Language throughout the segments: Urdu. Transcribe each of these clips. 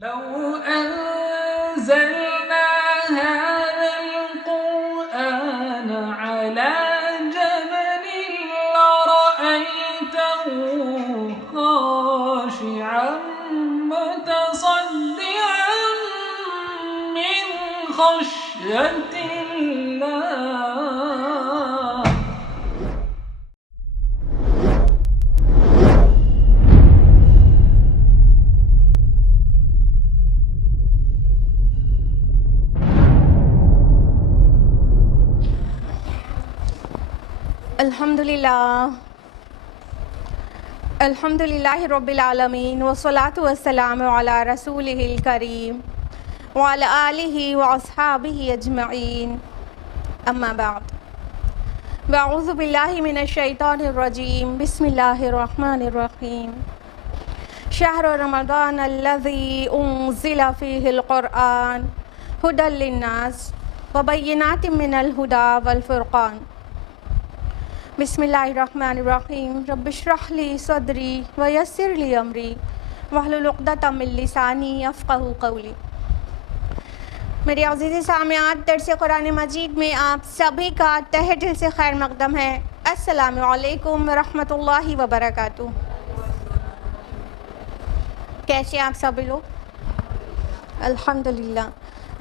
لو أنزلنا هذا القرآن على جبل لرأيته خاشعا متصدعا من خشية الله. الحمدللہ رب العالمین والصلاة والسلام علی رسولہ الکریم وعلی آلہ واصحابہ اجمعین، اما بعد، اعوذ باللہ من الشیطان الرجیم، بسم اللہ الرحمن الرحیم۔ شہر رمضان الذی انزل فیہ القرآن ھدی للناس وبینات من الھدی والفرقان۔ بسم اللہ الرحمن الرحیم۔ رب اشرح لی صدری ویسر لی امری واحلل عقدۃ من لسانی یفقہوا قولی۔ میرے عزیز سامعات، درس قرآن مجید میں آپ سبھی کا تہہ دل سے خیر مقدم ہے۔ السلام علیکم ورحمۃ اللہ وبرکاتہ۔ کیسے آپ سبھی لوگ؟ الحمدللہ۔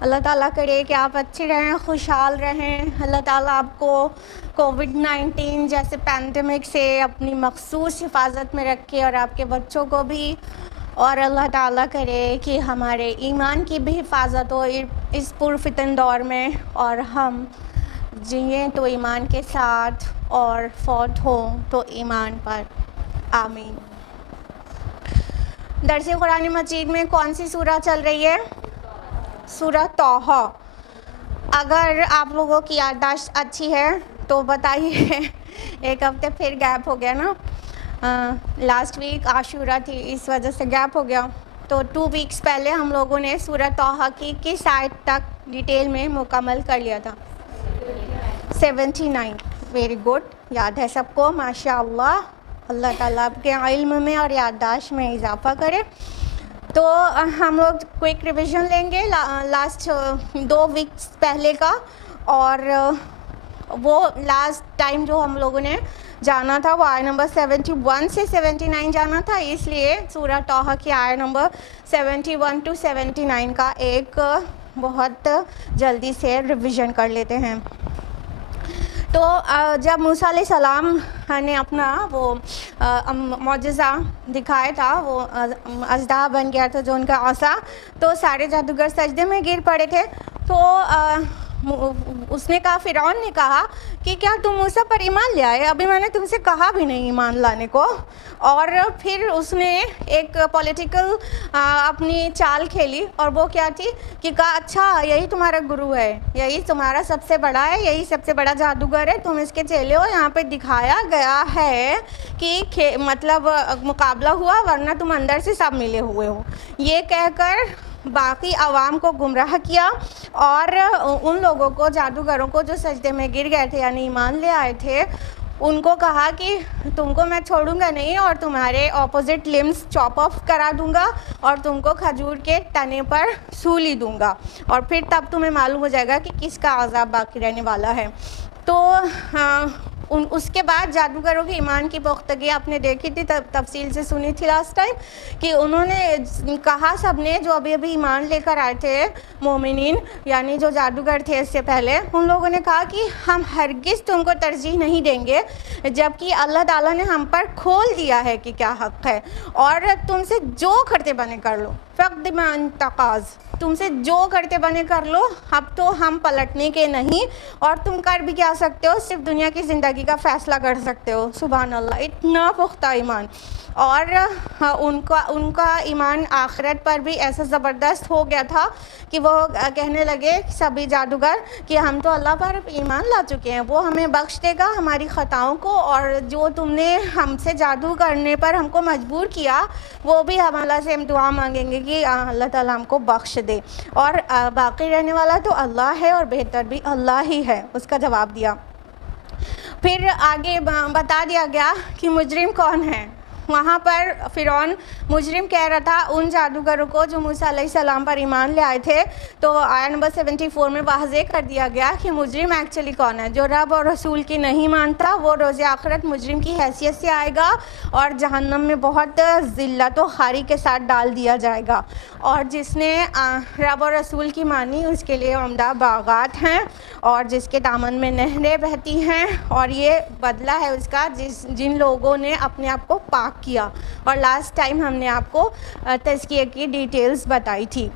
اللہ تعالیٰ کرے کہ آپ اچھے رہیں، خوشحال رہیں۔ اللہ تعالیٰ آپ کو کووڈ-19 جیسے پینڈیمک سے اپنی مخصوص حفاظت میں رکھے اور آپ کے بچوں کو بھی، اور اللہ تعالیٰ کرے کہ ہمارے ایمان کی بھی حفاظت ہو اس پرفتن دور میں، اور ہم جئیں تو ایمان کے ساتھ اور فوت ہوں تو ایمان پر، آمین۔ درس قرآن مجید میں کون سی سورہ چل رہی ہے؟ سورہ طٰہٰ۔ اگر آپ لوگوں کی یادداشت اچھی ہے تو بتائیے، ایک ہفتے پھر گیپ ہو گیا نا، لاسٹ ویک عاشورہ تھی، اس وجہ سے گیپ ہو گیا۔ تو 2 ویکس پہلے ہم لوگوں نے سورہ طٰہٰ کی کس آیت تک ڈیٹیل میں مکمل کر لیا تھا؟ 79۔ ویری گڈ، یاد ہے سب کو، ماشاء اللہ۔ اللہ تعالیٰ آپ کے علم میں اور یادداشت میں اضافہ کرے۔ تو ہم لوگ کوئک ریویژن لیں گے لاسٹ 2 ویکس پہلے کا، اور وہ لاسٹ ٹائم جو ہم لوگوں نے جانا تھا وہ آیت نمبر 71 سے 79 جانا تھا، اس لیے سورہ طٰہٰ کی آیت نمبر 71 to 79 کا ایک بہت جلدی سے ریویژن کر لیتے ہیں۔ تو جب موسیٰ علیہ السلام نے اپنا وہ معجزہ دکھایا تھا، وہ اژدہا بن گیا تھا جو ان کا عصا، تو سارے جادوگر سجدے میں گر پڑے تھے۔ تو اس نے کہا، فرعون نے کہا کہ کیا تم موسیٰ پر ایمان لے آئے؟ ابھی میں نے تم سے کہا بھی نہیں ایمان لانے کو۔ اور پھر اس نے ایک پولیٹیکل اپنی چال کھیلی، اور وہ کیا تھی کہ کہا اچھا یہی تمہارا گرو ہے، یہی تمہارا سب سے بڑا ہے، یہی سب سے بڑا جادوگر ہے، تم اس کے چیلے ہو۔ یہاں پہ دکھایا گیا ہے کہ مطلب مقابلہ ہوا، ورنہ تم اندر سے سب ملے ہوئے ہو، یہ کہہ کر باقی عوام کو گمراہ کیا، اور ان لوگوں کو، جادوگروں کو جو سجدے میں گر گئے تھے یعنی ایمان لے آئے تھے، ان کو کہا کہ تم کو میں چھوڑوں گا نہیں، اور تمہارے اپوزٹ لمز چاپ آف کرا دوں گا، اور تم کو کھجور کے تنے پر سولی دوں گا، اور پھر تب تمہیں معلوم ہو جائے گا کہ کس کا عذاب باقی رہنے والا ہے۔ تو اس کے بعد جادوگروں کے ایمان کی پختگی آپ نے دیکھی تھی، تفصیل سے سنی تھی لاسٹ ٹائم، کہ انہوں نے کہا، سب نے جو ابھی ایمان لے کر آئے تھے مومنین، یعنی جو جادوگر تھے اس سے پہلے، ان لوگوں نے کہا کہ ہم ہرگز تم کو ترجیح نہیں دیں گے جبکہ اللہ تعالیٰ نے ہم پر کھول دیا ہے کہ کیا حق ہے، اور تم سے جو کرتے بنے کر لو، فقد ما انتقاض، تم سے جو کرتے بنے کر لو، اب تو ہم پلٹنے کے نہیں، اور تم کر بھی کیا سکتے ہو، صرف دنیا کی زندگی کا فیصلہ کر سکتے ہو۔ سبحان اللہ، اتنا پختہ ایمان۔ اور ان کا ایمان آخرت پر بھی ایسا زبردست ہو گیا تھا کہ وہ کہنے لگے سبھی جادوگر کہ ہم تو اللہ پر ایمان لا چکے ہیں، وہ ہمیں بخش دے گا ہماری خطاؤں کو، اور جو تم نے ہم سے جادو کرنے پر ہم کو مجبور کیا، وہ بھی ہم اللہ سے دعا مانگیں گے کہ اللہ تعالیٰ ہم کو بخش دے، اور باقی رہنے والا تو اللہ ہے، اور بہتر بھی اللہ ہی ہے، اس کا جواب دیا۔ پھر آگے بتا دیا گیا کہ مجرم کون ہے۔ وہاں پر فرعون مجرم کہہ رہا تھا ان جادوگروں کو جو موسیٰ علیہ السلام پر ایمان لے آئے تھے. تو آیا نمبر 74 میں واضح کر دیا گیا کہ مجرم ایکچولی کون ہے. جو رب اور رسول کی نہیں مانتا وہ روز آخرت مجرم کی حیثیت سے آئے گا اور جہنم میں بہت ذلت و خواری کے ساتھ ڈال دیا جائے گا. اور جس نے رب اور رسول کی مانی اس کے لیے عمدہ باغات ہیں اور جس کے دامن میں نہریں بہتی ہیں, اور یہ بدلہ ہے اس کا جن لوگوں نے اپنے آپ کو پاک کیا. اور لاسٹ ٹائم ہم نے آپ کو تزکیے کی ڈیٹیلز بتائی تھی.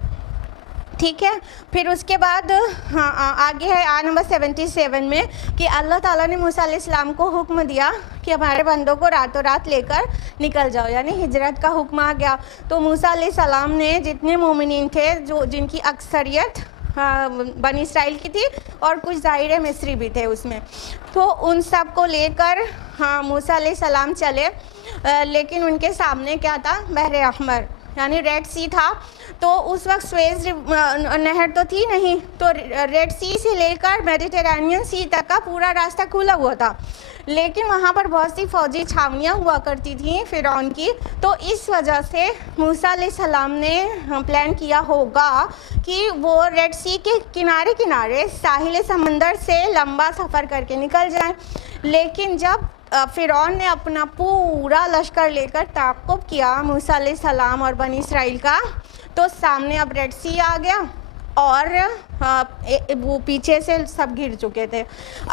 ٹھیک ہے, پھر اس کے بعد آگے ہے آیت نمبر 77 میں کہ اللہ تعالیٰ نے موسیٰ علیہ السلام کو حکم دیا کہ ہمارے بندوں کو راتوں رات لے کر نکل جاؤ, یعنی ہجرت کا حکم آ گیا. تو موسیٰ علیہ السلام نے جتنے مومنین تھے جن کی اکثریت بنی اسرائیل کی تھی اور کچھ ظاہر مصری بھی تھے اس میں, تو ان سب کو لے کر موسیٰ علیہ السلام چلے. لیکن ان کے سامنے کیا تھا؟ بحر احمر یعنی ریڈ سی تھا. تو اس وقت سویز نہر تو تھی نہیں, تو ریڈ سی سے لے کر میڈیٹرینین سی تک کا پورا راستہ کھلا ہوا تھا. لیکن وہاں پر بہت سی فوجی چھاونیاں ہوا کرتی تھیں فرعون کی. تو اس وجہ سے موسیٰ علیہ السلام نے پلان کیا ہوگا کہ وہ ریڈ سی کے کنارے کنارے ساحل سمندر سے لمبا سفر کر کے نکل جائیں. لیکن جب فرعون نے اپنا پورا لشکر لے کر تعاقب کیا موسیٰ علیہ السلام اور بنی اسرائیل کا, تو سامنے اب ریڈ سی آ گیا اور وہ پیچھے سے سب گر چکے تھے.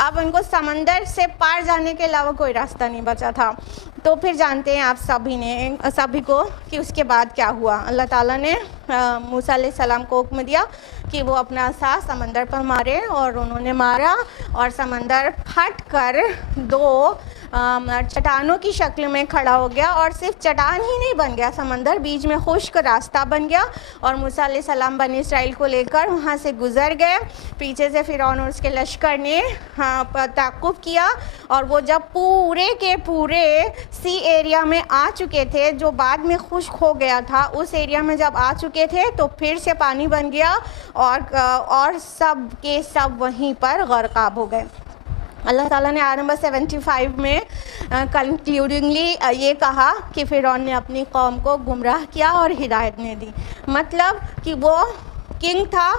اب ان کو سمندر سے پار جانے کے علاوہ کوئی راستہ نہیں بچا تھا. تو پھر جانتے ہیں آپ سبھی کو کہ اس کے بعد کیا ہوا. اللہ تعالیٰ نے موسیٰ علیہ السلام کو حکم دیا کہ وہ اپنا عصا سمندر پر مارے, اور انہوں نے مارا اور سمندر پھٹ کر دو چٹانوں کی شکل میں کھڑا ہو گیا. اور صرف چٹان ہی نہیں بن گیا, سمندر بیچ میں خشک راستہ بن گیا. اور موسیٰ علیہ السلام بنی اسرائیل کو لے کر وہاں سے گزر گئے. پیچھے سے فرعون اور اس کے لشکر نے تعاقب کیا, اور وہ جب پورے کے پورے سی ایریا میں آ چکے تھے جو بعد میں خشک ہو گیا تھا, اس ایریا میں جب آ چکے تھے تو پھر سے پانی بن گیا اور سب کے سب وہیں پر غرقاب ہو گئے. اللہ تعالیٰ نے آیت نمبر 75 میں کنکلیوڈنگلی یہ کہا کہ فرعون نے اپنی قوم کو گمراہ کیا اور ہدایت نہیں دی. مطلب کہ وہ کنگ تھا,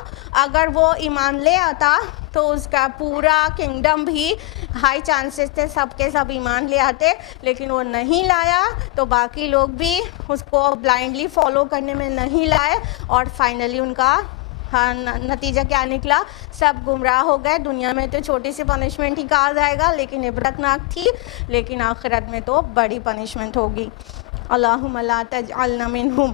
اگر وہ ایمان لے آتا تو اس کا پورا کنگڈم بھی ہائی چانسز تھے سب کے سب ایمان لے آتے, لیکن وہ نہیں لایا تو باقی لوگ بھی اس کو بلائنڈلی فالو کرنے میں نہیں لائے, اور فائنلی ان کا نتیجہ کیا نکلا؟ سب گمراہ ہو گئے. دنیا میں تو چھوٹی سی پنشمنٹ ہی کہا جائے گا لیکن عبرتناک تھی, لیکن آخرت میں تو بڑی پنشمنٹ ہوگی. اللہم لا تجعلنا منہم.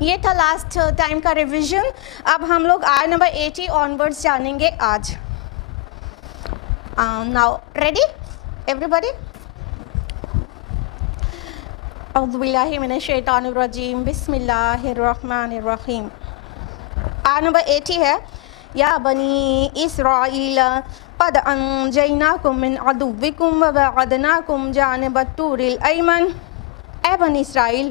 یہ تھا لاسٹ ٹائم کا ریویژن. اب ہم لوگ آیت نمبر 80 آنورڈز جانیں گے آج. Now ready every body? اعوذ باللہ من الشیطان الرجیم, بسم اللہ الرحمن الرحیم. آیت نمبر 80 ہے, یا بنی اسرائیل قد انجیناکم من عدوکم وبعدناکم جانب الطور الایمن. اے بنی اسرائیل,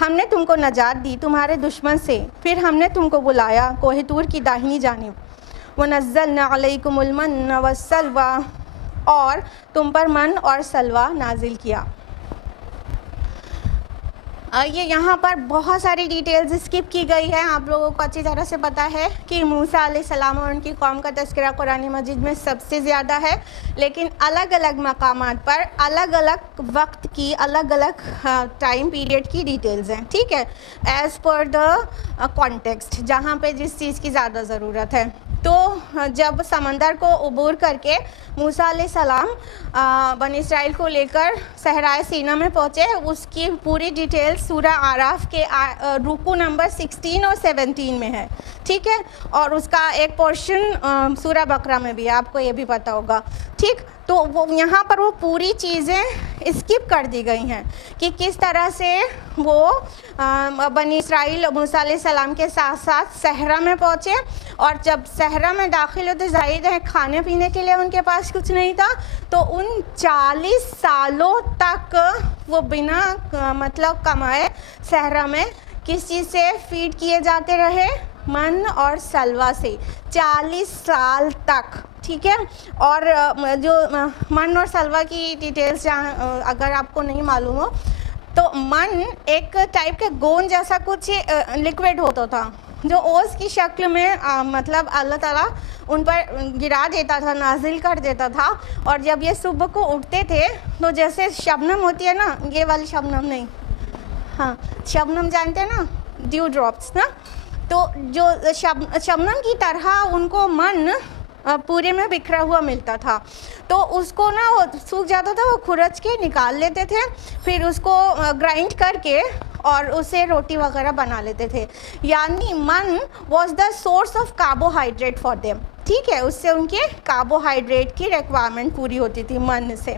ہم نے تم کو نجات دی تمہارے دشمن سے, پھر ہم نے تم کو بلایا کوہ طور کی داہنی جانب. وَنَزَّلْنَا عَلَيْكُمُ الْمَنَّ وَالسَّلْوَىٰ, اور تم پر من اور سلوہ نازل کیا. یہ یہاں پر بہت ساری ڈیٹیلز اسکپ کی گئی ہے. آپ لوگوں کو اچھی طرح سے پتہ ہے کہ موسیٰ علیہ السلام اور ان کی قوم کا تذکرہ قرآن مجید میں سب سے زیادہ ہے, لیکن الگ الگ مقامات پر الگ الگ وقت کی الگ الگ ٹائم پیریڈ کی ڈیٹیلز ہیں. ٹھیک ہے, ایز پر دا کانٹیکسٹ, جہاں پہ جس چیز کی زیادہ ضرورت ہے. تو جب سمندر کو عبور کر کے موسیٰ علیہ السلام بنی اسرائیل کو لے کر صحرائے سینا میں پہنچے, اس کی پوری ڈیٹیل سورہ اعراف کے رکوع نمبر 16 اور 17 میں ہے. ٹھیک ہے, اور اس کا ایک پورشن سورہ بقرہ میں بھی ہے, آپ کو یہ بھی پتہ ہوگا. ٹھیک, تو وہ یہاں پر وہ پوری چیزیں اسکپ کر دی گئی ہیں کہ کس طرح سے وہ بنی اسرائیل موسیٰ علیہ السلام کے ساتھ ساتھ صحرا میں پہنچے, اور جب صحرا میں داخل ہوتے ظاہر ہے کھانے پینے کے لیے ان کے پاس کچھ نہیں تھا, تو ان 40 سالوں تک وہ بنا مطلب کمائے صحرا میں کس چیز سے فیڈ کیے جاتے رہے؟ من اور سلوہ سے 40 سال تک. ٹھیک ہے, اور جو من اور سلوہ کی ڈیٹیلز اگر آپ کو نہیں معلوم ہو تو من ایک ٹائپ کے گوند جیسا کچھ لکوڈ ہوتا تھا جو اوس کی شکل میں مطلب اللہ تعالیٰ ان پر گرا دیتا تھا، نازل کر دیتا تھا. اور جب یہ صبح کو اٹھتے تھے تو جیسے شبنم ہوتی ہے نا، یہ والی شبنم نہیں، ہاں شبنم جانتے ہیں نا، ڈیو ڈراپس نا، تو جو شبنم کی طرح ان کو من پورے میں بکھرا ہوا ملتا تھا. تو اس کو نا وہ سوکھ جاتا تھا، وہ کھرچ کے نکال لیتے تھے، پھر اس کو گرائنڈ کر کے اور اسے روٹی وغیرہ بنا لیتے تھے. یعنی من was the source of carbohydrate for them. ٹھیک ہے، اس سے ان کے کاربوہائیڈریٹ کی ریکوائرمنٹ پوری ہوتی تھی من سے.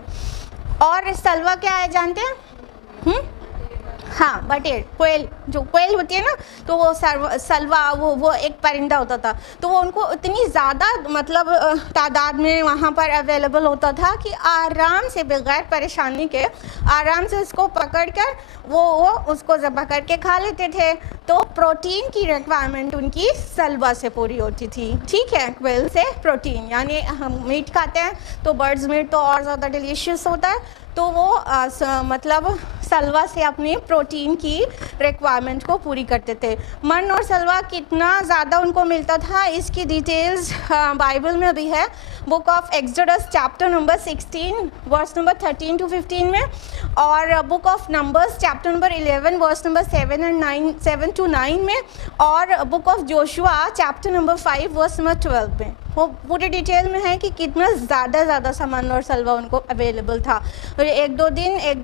اور سلوا کیا ہے جانتے ہیں؟ ہاں بٹیر، کوئل، جو کوئل ہوتی ہے نا، تو وہ سلوا وہ ایک پرندہ ہوتا تھا. تو وہ ان کو اتنی زیادہ مطلب تعداد میں وہاں پر اویلیبل ہوتا تھا کہ آرام سے بغیر پریشانی کے آرام سے اس کو پکڑ کر وہ اس کو ذبح کر کے کھا لیتے تھے. تو پروٹین کی ریکوائرمنٹ ان کی سلوا سے پوری ہوتی تھی. ٹھیک ہے، کوئل سے پروٹین، یعنی ہم میٹ کھاتے ہیں تو برڈز میٹ تو اور زیادہ ڈیلیشیس ہوتا ہے، تو وہ مطلب سلوا سے اپنی پروٹین کی ریکوائرمنٹ کو پوری کرتے تھے. من اور سلوا کتنا زیادہ ان کو ملتا تھا اس کی ڈیٹیلز بائبل میں بھی ہے. Book of Exodus chapter number 16 verse number 13 to 15 میں، اور book of Numbers chapter number 11 verse number 7 to 9 میں، اور book of Joshua chapter number 5 verse number 12 میں. وہ پورے ڈیٹیل میں ہے کہ کتنا زیادہ سامان اور سلوا ان کو اویلیبل تھا. اور ایک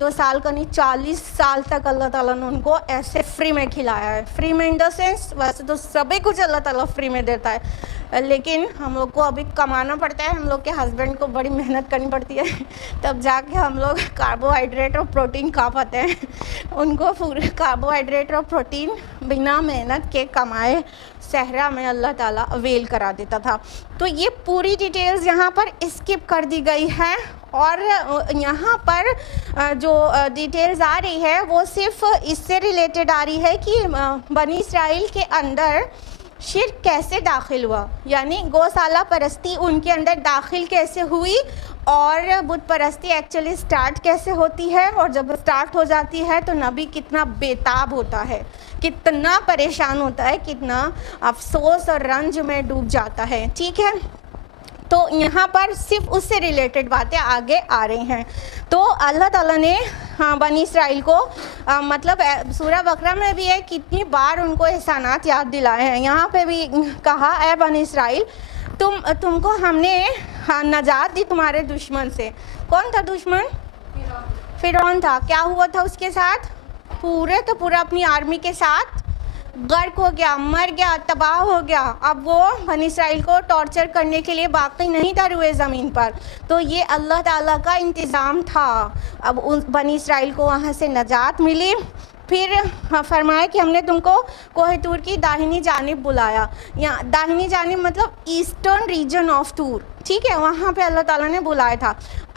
دو سال کا نہیں، 40 سال تک اللہ تعالیٰ نے ان کو ایسے فری میں کھلایا ہے. فری میں ان دا سینس، ویسے تو سبھی کچھ اللہ تعالیٰ فری میں دیتا ہے، لیکن ہم لوگ کو ابھی کمانا پڑتا ہے. ہم لوگ کے ہسبینڈ کو بڑی محنت کرنی پڑتی ہے، تب جا کے ہم لوگ کاربوہائیڈریٹ اور پروٹین کھا پاتے ہیں. ان کو پورے کاربوہائیڈریٹ اور پروٹین بنا محنت کے کمائے صحرا میں اللہ تعالیٰ اویل کرا دیتا تھا. تو یہ پوری ڈیٹیلز یہاں پر اسکپ کر دی گئی ہے، اور یہاں پر جو ڈیٹیلز آ رہی ہے وہ صرف اس سے ریلیٹڈ آ رہی ہے کہ بنی اسرائیل کے اندر شرک کیسے داخل ہوا، یعنی گوشالہ پرستی ان کے اندر داخل کیسے ہوئی، اور بت پرستی ایکچولی سٹارٹ کیسے ہوتی ہے. اور جب سٹارٹ ہو جاتی ہے تو نبی کتنا بےتاب ہوتا ہے، کتنا پریشان ہوتا ہے، کتنا افسوس اور رنج میں ڈوب جاتا ہے. ٹھیک ہے، تو یہاں پر صرف اس سے ریلیٹڈ باتیں آگے آ رہی ہیں. تو اللہ تعالیٰ نے بنی اسرائیل کو مطلب سورہ بقرہ میں بھی ہے کتنی بار ان کو احسانات یاد دلائے ہیں. یہاں پہ بھی کہا، اے بنی اسرائیل تم کو ہم نے نجات دی تمہارے دشمن سے. کون تھا دشمن؟ فرعون تھا. کیا ہوا تھا اس کے ساتھ؟ پورا اپنی آرمی کے ساتھ غرق ہو گیا، مر گیا، تباہ ہو گیا. اب وہ بنی اسرائیل کو ٹارچر کرنے کے لیے باقی نہیں تھا روئے زمین پر. تو یہ اللہ تعالیٰ کا انتظام تھا. اب ان بنی اسرائیل کو وہاں سے نجات ملی. پھر فرمایا کہ ہم نے تم کو کوہ طور کی داہنی جانب بلایا. یہاں داہنی جانب مطلب ایسٹرن ریجن آف طور. ٹھیک ہے، وہاں پہ اللہ تعالیٰ نے بلایا تھا.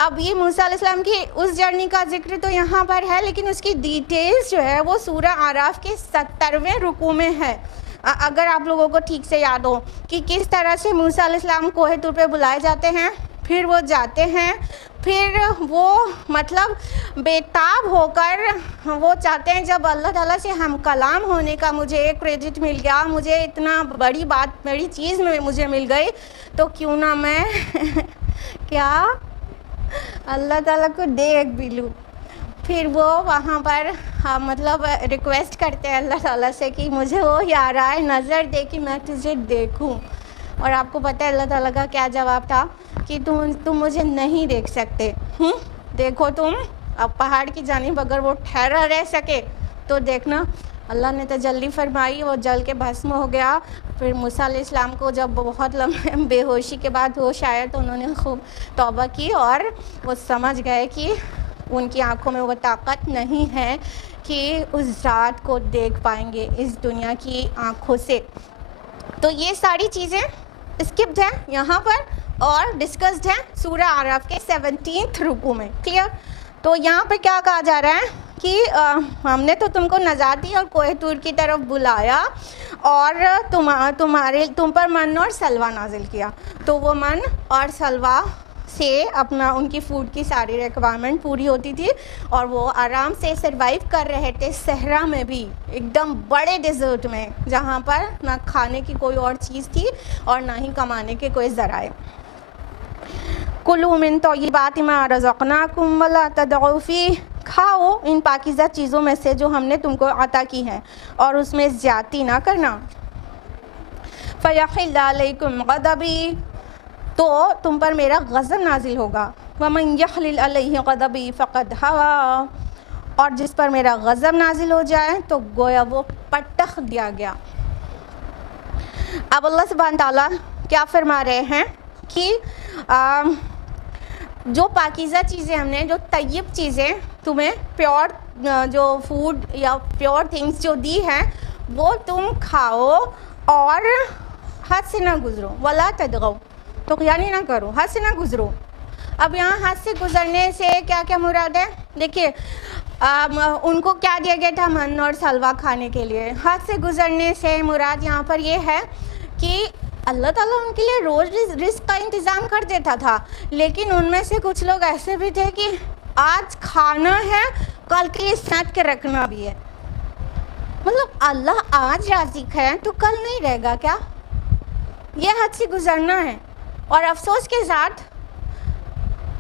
اب یہ موسیٰ علیہ السلام کی اس جرنی کا ذکر تو یہاں پر ہے، لیکن اس کی ڈیٹیلز جو ہے وہ سورہ اعراف کے 70ویں رکوع میں ہے. اگر آپ لوگوں کو ٹھیک سے یاد ہو کہ کس طرح سے موسیٰ علیہ السلام کوہ طور پہ بلائے جاتے ہیں، پھر وہ جاتے ہیں، پھر وہ مطلب بےتاب ہو کر وہ چاہتے ہیں جب اللہ تعالیٰ سے ہم کلام ہونے کا مجھے کریڈٹ مل گیا، مجھے اتنا بڑی چیز میں مجھے مل گئی، تو کیوں نہ میں کیا اللہ تعالیٰ کو دیکھ بھی لوں. پھر وہ وہاں پر مطلب ریکویسٹ کرتے ہیں اللہ تعالیٰ سے کہ مجھے وہ یارائے نظر دے کہ میں تجھے دیکھوں. اور آپ کو پتہ ہے اللہ تعالیٰ کا کیا جواب تھا کہ تم مجھے نہیں دیکھ سکتے. دیکھو تم اب پہاڑ کی جانب اگر وہ ٹھہرا رہ سکے تو دیکھنا. اللہ نے تجلی فرمائی، وہ جل کے بھسم ہو گیا. پھر موسیٰ علیہ السلام کو جب بہت لمبے بے ہوشی کے بعد ہوش آیا تو انہوں نے خوب توبہ کی، اور وہ سمجھ گئے کہ ان کی آنکھوں میں وہ طاقت نہیں ہے کہ اس ذات کو دیکھ پائیں گے اس دنیا کی آنکھوں سے. تو یہ ساری چیزیں اسکپڈ ہیں یہاں پر اور ڈسکسڈ ہیں سورہ اعراف کے 17 رکوع میں. کلیئر؟ تو یہاں پہ کیا کہا جا رہا ہے کہ ہم نے تو تم کو نجات دی اور کوہ طور کی طرف بلایا، اور تم پر من اور سلوا نازل کیا. تو وہ من اور سلوا سے اپنا ان کی فوڈ کی ساری ریکوائرمنٹ پوری ہوتی تھی اور وہ آرام سے سروائیو کر رہے تھے صحرا میں بھی، ایک دم بڑے ڈیزرٹ میں جہاں پر نہ کھانے کی کوئی اور چیز تھی اور نہ ہی کمانے کے کوئی ذرائع۔ کلوا من طیبات ما رزقناکم ولا تدعوا فیہ، کھاؤ ان پاکیزہ چیزوں میں سے جو ہم نے تم کو عطا کی ہیں اور اس میں زیادتی نہ کرنا۔ فیحل علیکم غضبی، تو تم پر میرا غضب نازل ہوگا۔ ومن یحلل علیہ غضبی فقد ہوا، اور جس پر میرا غضب نازل ہو جائے تو گویا وہ پٹخ دیا گیا۔ اب اللہ سبحانہ تعالیٰ کیا فرما رہے ہیں کہ جو پاکیزہ چیزیں ہم نے، جو طیب چیزیں تمہیں پیور جو فوڈ یا پیور تھنگس جو دی ہیں وہ تم کھاؤ اور حد سے نہ گزرو، ولا تطغوا، طغیان نہ کرو، حد سے نہ گزرو۔ اب یہاں حد سے گزرنے سے کیا کیا مراد ہے؟ دیکھیے ان کو کیا دیا گیا تھا؟ من اور سلوہ کھانے کے لیے۔ حد سے گزرنے سے مراد یہاں پر یہ ہے کہ اللہ تعالیٰ ان کے لیے روز رزق کا انتظام کر دیتا تھا، لیکن ان میں سے کچھ لوگ ایسے بھی تھے کہ آج کھانا ہے کل کے لیے سینٹ کے رکھنا بھی ہے۔ مطلب اللہ آج رازق ہے تو کل نہیں رہے گا کیا؟ یہ حد سے گزرنا ہے۔ اور افسوس کے ساتھ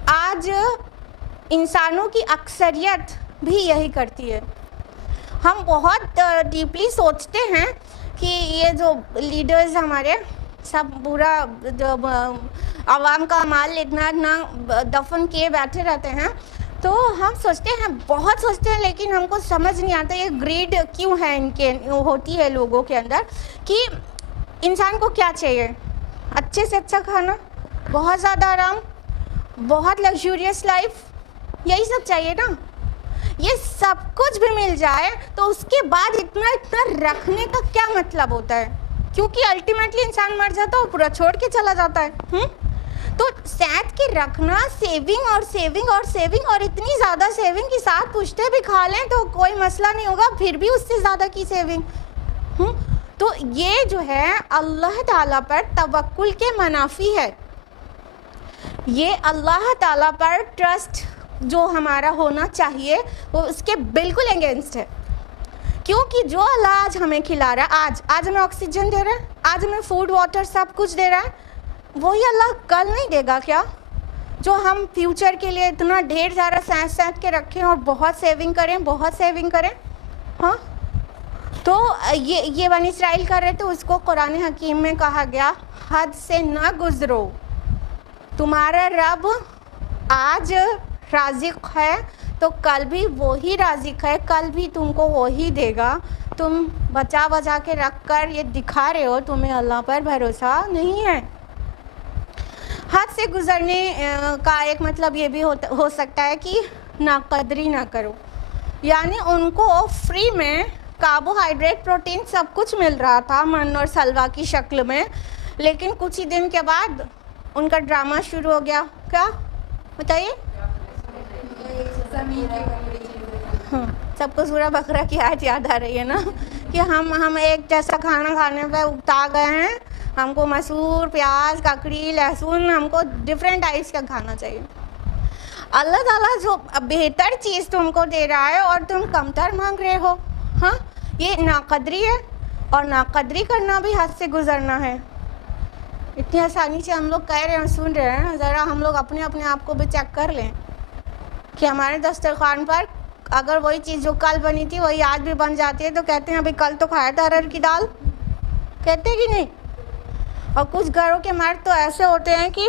آج انسانوں کی اکثریت بھی یہی کرتی ہے۔ ہم بہت ڈیپلی سوچتے ہیں کہ یہ جو لیڈرز ہمارے سب پورا عوام کا مال اتنا دفن کیے بیٹھے رہتے ہیں، تو ہم سوچتے ہیں، بہت سوچتے ہیں، لیکن ہم کو سمجھ نہیں آتا یہ گریڈ کیوں ہے ان کے ہوتی ہے لوگوں کے اندر، کہ انسان کو کیا چاہیے؟ اچھے سے اچھا کھانا، بہت زیادہ آرام، بہت لگژریس لائف، یہی سب چاہیے نا۔ یہ سب کچھ بھی مل جائے تو اس کے بعد اتنا رکھنے کا کیا مطلب ہوتا ہے؟ کیونکہ الٹیمیٹلی انسان مر جاتا ہے اور پورا چھوڑ کے چلا جاتا ہے۔ تو سینٹ کے رکھنا، سیونگ اور سیونگ اور سیونگ، اور اتنی زیادہ سیونگ کے ساتھ پوچھتے بھی کھا لیں تو کوئی مسئلہ نہیں ہوگا، پھر بھی اس سے زیادہ کی سیونگ۔ تو یہ جو ہے اللہ تعالیٰ پر توکل کے منافی ہے، یہ اللہ تعالیٰ پر ٹرسٹ جو ہمارا ہونا چاہیے وہ اس کے بالکل اگینسٹ ہے۔ کیونکہ جو اللہ آج ہمیں کھلا رہا ہے، آج ہمیں آکسیجن دے رہا ہے، آج ہمیں فوڈ واٹر سب کچھ دے رہا ہے، وہی اللہ کل نہیں دے گا کیا؟ جو ہم فیوچر کے لیے اتنا ڈھیر سارا سینٹ کے رکھیں اور بہت سیونگ کریں۔ ہاں، تو یہ بنی اسرائیل کر رہے تھے، اس کو قرآن حکیم میں کہا گیا حد سے نہ گزرو، تمہارا رب آج رازق ہے تو کل بھی وہی رازق ہے، کل بھی تم کو وہی دے گا۔ تم بچا کے رکھ کر یہ دکھا رہے ہو تمہیں اللہ پر بھروسہ نہیں ہے۔ حد سے گزرنے کا ایک مطلب یہ بھی ہو سکتا ہے کہ ناقدری نہ کرو، یعنی ان کو فری میں کاربوہائیڈریٹ، پروٹین سب کچھ مل رہا تھا من اور سلوہ کی شکل میں، لیکن کچھ ہی دن کے بعد ان کا ڈرامہ شروع ہو گیا۔ کیا بتائیے؟ سب کو سورہ بقرہ کی آیت یاد آ رہی ہے نا، کہ ہم ایک جیسا کھانا کھانے پہ اکتا گئے ہیں، ہم کو مسور، پیاز، ککڑی، لہسن، ہم کو ڈفرینٹ ٹائپس کا کھانا چاہیے۔ اللہ تعالیٰ جو بہتر چیز تم کو دے رہا ہے اور تم کمتر مانگ رہے ہو، ہاں، یہ ناقدری ہے، اور ناقدری کرنا بھی حد سے گزرنا ہے۔ اتنی آسانی سے ہم لوگ کہہ رہے ہیں، سن رہے ہیں، ذرا ہم لوگ اپنے آپ کو بھی چیک کر لیں کہ ہمارے دسترخوان پر اگر وہی چیز جو کل بنی تھی وہی آج بھی بن جاتی ہے تو کہتے ہیں ابھی کل تو کھایا تھا ارہر کی دال، کہتے ہیں کہ نہیں؟ اور کچھ گھروں کے مرد تو ایسے ہوتے ہیں کہ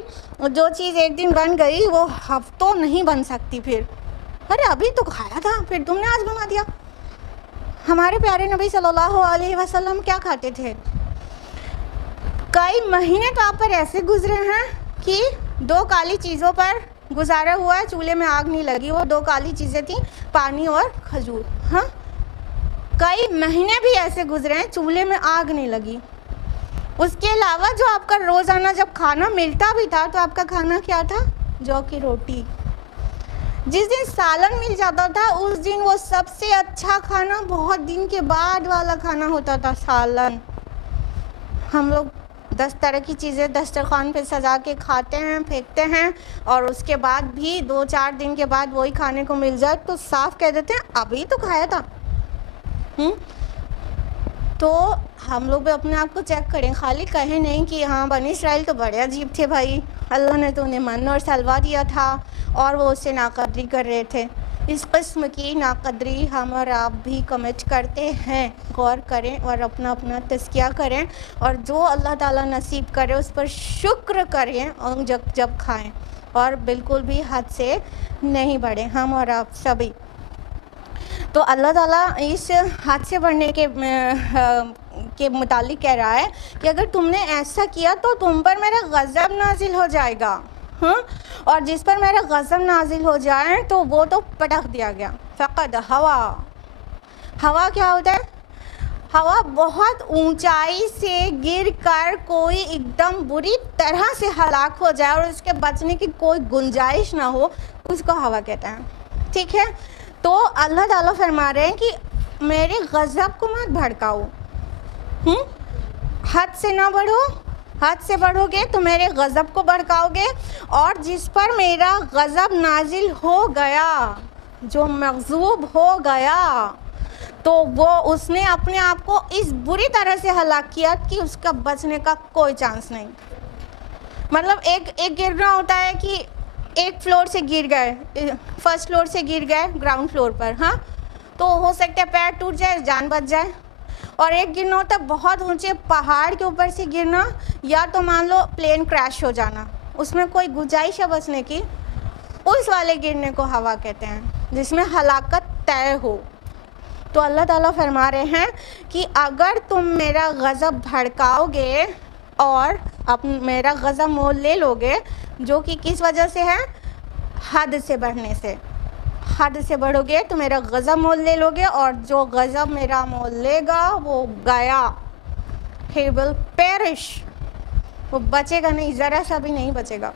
جو چیز ایک دن بن گئی وہ ہفتوں نہیں بن سکتی، پھر ارے ابھی تو کھایا تھا پھر تم نے آج بنا دیا۔ ہمارے پیارے نبی صلی اللہ علیہ وسلم کیا کھاتے تھے؟ کئی مہینے تو آپ پر ایسے گزرے ہیں کہ 2 کالی چیزوں پر گزارا ہوا ہے، چولہے میں آگ نہیں لگی، وہ 2 کالی چیزیں تھیں، پانی اور کھجور۔ ہاں، کئی مہینے بھی ایسے گزرے ہیں چولہے میں آگ نہیں لگی۔ اس کے علاوہ جو آپ کا روزانہ جب کھانا ملتا بھی تھا تو آپ کا کھانا کیا تھا؟ جو کی روٹی۔ جس دن سالن مل جاتا تھا اس دن وہ سب سے اچھا کھانا بہت دن کے بعد والا کھانا ہوتا تھا، سالن۔ ہم لوگ 10 طرح کی چیزیں دسترخوان پہ سجا کے کھاتے ہیں، پھینکتے ہیں، اور اس کے بعد بھی 2-4 دن کے بعد وہی کھانے کو مل جائے تو صاف کہہ دیتے ہیں ابھی تو کھایا تھا۔ تو ہم لوگ بھی اپنے آپ کو چیک کریں، خالی کہیں نہیں کہ ہاں بنی اسرائیل تو بڑے عجیب تھے بھائی، اللہ نے تو انہیں من اور سلوا دیا تھا اور وہ اس سے ناقدری کر رہے تھے۔ اس قسم کی ناقدری ہم اور آپ بھی کمٹ کرتے ہیں۔ غور کریں اور اپنا تزکیہ کریں، اور جو اللہ تعالیٰ نصیب کرے اس پر شکر کریں اور جب کھائیں، اور بالکل بھی حد سے نہیں بڑھیں ہم اور آپ سبھی۔ تو اللہ تعالیٰ اس حد سے بڑھنے کے متعلق کہہ رہا ہے کہ اگر تم نے ایسا کیا تو تم پر میرا غضب نازل ہو جائے گا، اور جس پر میرا غضب نازل ہو جائے تو وہ تو پٹخ دیا گیا۔ فقد ہوا کیا ہوتا ہے؟ ہوا بہت اونچائی سے گر کر کوئی ایک دم بری طرح سے ہلاک ہو جائے اور اس کے بچنے کی کوئی گنجائش نہ ہو، اس کو ہوا کہتے ہیں، ٹھیک ہے؟ تو اللہ تعالیٰ فرما رہے ہیں کہ میرے غضب کو مت بھڑکاؤ، حد سے نہ بڑھو، حد سے بڑھو گے تو میرے غضب کو بھڑکاؤ گے، اور جس پر میرا غضب نازل ہو گیا، جو مغضوب ہو گیا، تو وہ اس نے اپنے آپ کو اس بری طرح سے ہلاک کیا کہ اس کا بچنے کا کوئی چانس نہیں۔ مطلب ایک گرنا ہوتا ہے کہ ایک فلور سے گر گئے، فرسٹ فلور سے گر گئے گراؤنڈ فلور پر، ہاں تو ہو سکتا ہے پیر ٹوٹ جائے، جان بچ جائے۔ اور ایک گرنا ہوتا ہے بہت اونچے پہاڑ کے اوپر سے گرنا، یا تو مان لو پلین کریش ہو جانا، اس میں کوئی گنجائش ہے بچنے کی، اس والے گرنے کو ہوا کہتے ہیں جس میں ہلاکت طے ہو۔ تو اللہ تعالیٰ فرما رہے ہیں کہ اگر تم میرا غضب بھڑکاؤ گے اور میرا غضب مول لے لو گے، جو کہ کس وجہ سے ہے؟ حد سے بڑھنے سے۔ حد سے بڑھو گے تو میرا غضب مول لے لو گے، اور جو غضب میرا مول لے گا وہ گیا، he will perish، وہ بچے گا نہیں، ذرا سا بھی نہیں بچے گا۔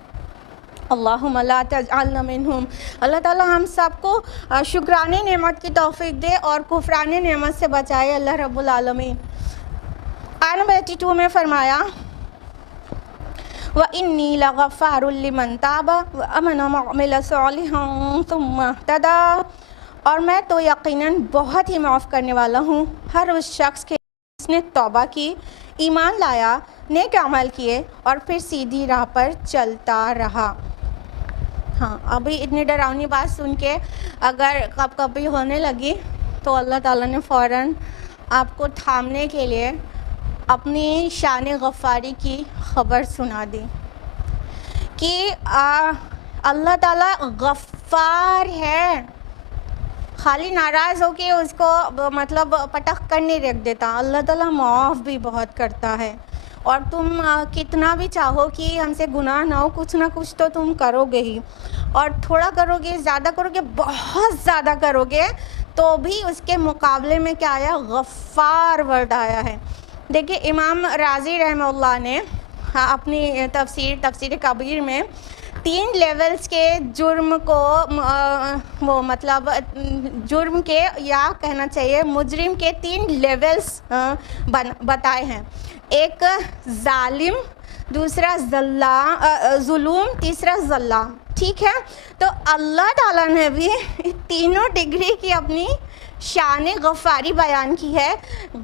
اللہم لا تجعلنا منہم۔ اللہ تعالیٰ ہم سب کو شکرانے نعمت کی توفیق دے اور کفرانے نعمت سے بچائے، اللہ رب العالمین۔ آیت نمبر 82 میں فرمایا وَإِنِّي لَغَفَّارٌ لِمَن تَابَ وَآمَنَ وَعَمِلَ صَالِحًا ثُمَّ اهْتَدَىٰ، اور میں تو یقیناً بہت ہی معاف کرنے والا ہوں ہر اس شخص کے جس نے توبہ کی، ایمان لایا، نیک عمل کیے اور پھر سیدھی راہ پر چلتا رہا۔ ہاں ابھی اتنی ڈراؤنی بات سن کے اگر کبھی ہونے لگی تو اللہ تعالیٰ نے فوراً آپ کو تھامنے کے لیے اپنی شان غفاری کی خبر سنا دی کہ اللہ تعالیٰ غفار ہے، خالی ناراض ہو کے اس کو مطلب پٹخ کر نہیں رکھ دیتا، اللہ تعالیٰ معاف بھی بہت کرتا ہے۔ اور تم کتنا بھی چاہو کہ ہم سے گناہ نہ ہو، کچھ نہ کچھ تو تم کرو گے ہی، اور تھوڑا کرو گے، زیادہ کرو گے، بہت زیادہ کرو گے، تو بھی اس کے مقابلے میں کیا آیا؟ غفار ورڈ آیا ہے۔ دیکھیں امام رازی رحمہ اللہ نے اپنی تفسیر کبیر میں 3 لیولز کے جرم کو وہ مطلب جرم کے یا کہنا چاہیے مجرم کے 3 لیولز بتائے ہیں، ایک ظالم، دوسرا ظلم، تیسرا ظلام، ٹھیک ہے؟ تو اللہ تعالیٰ نے بھی تینوں ڈگری کی اپنی شان غفاری بیان کی ہے۔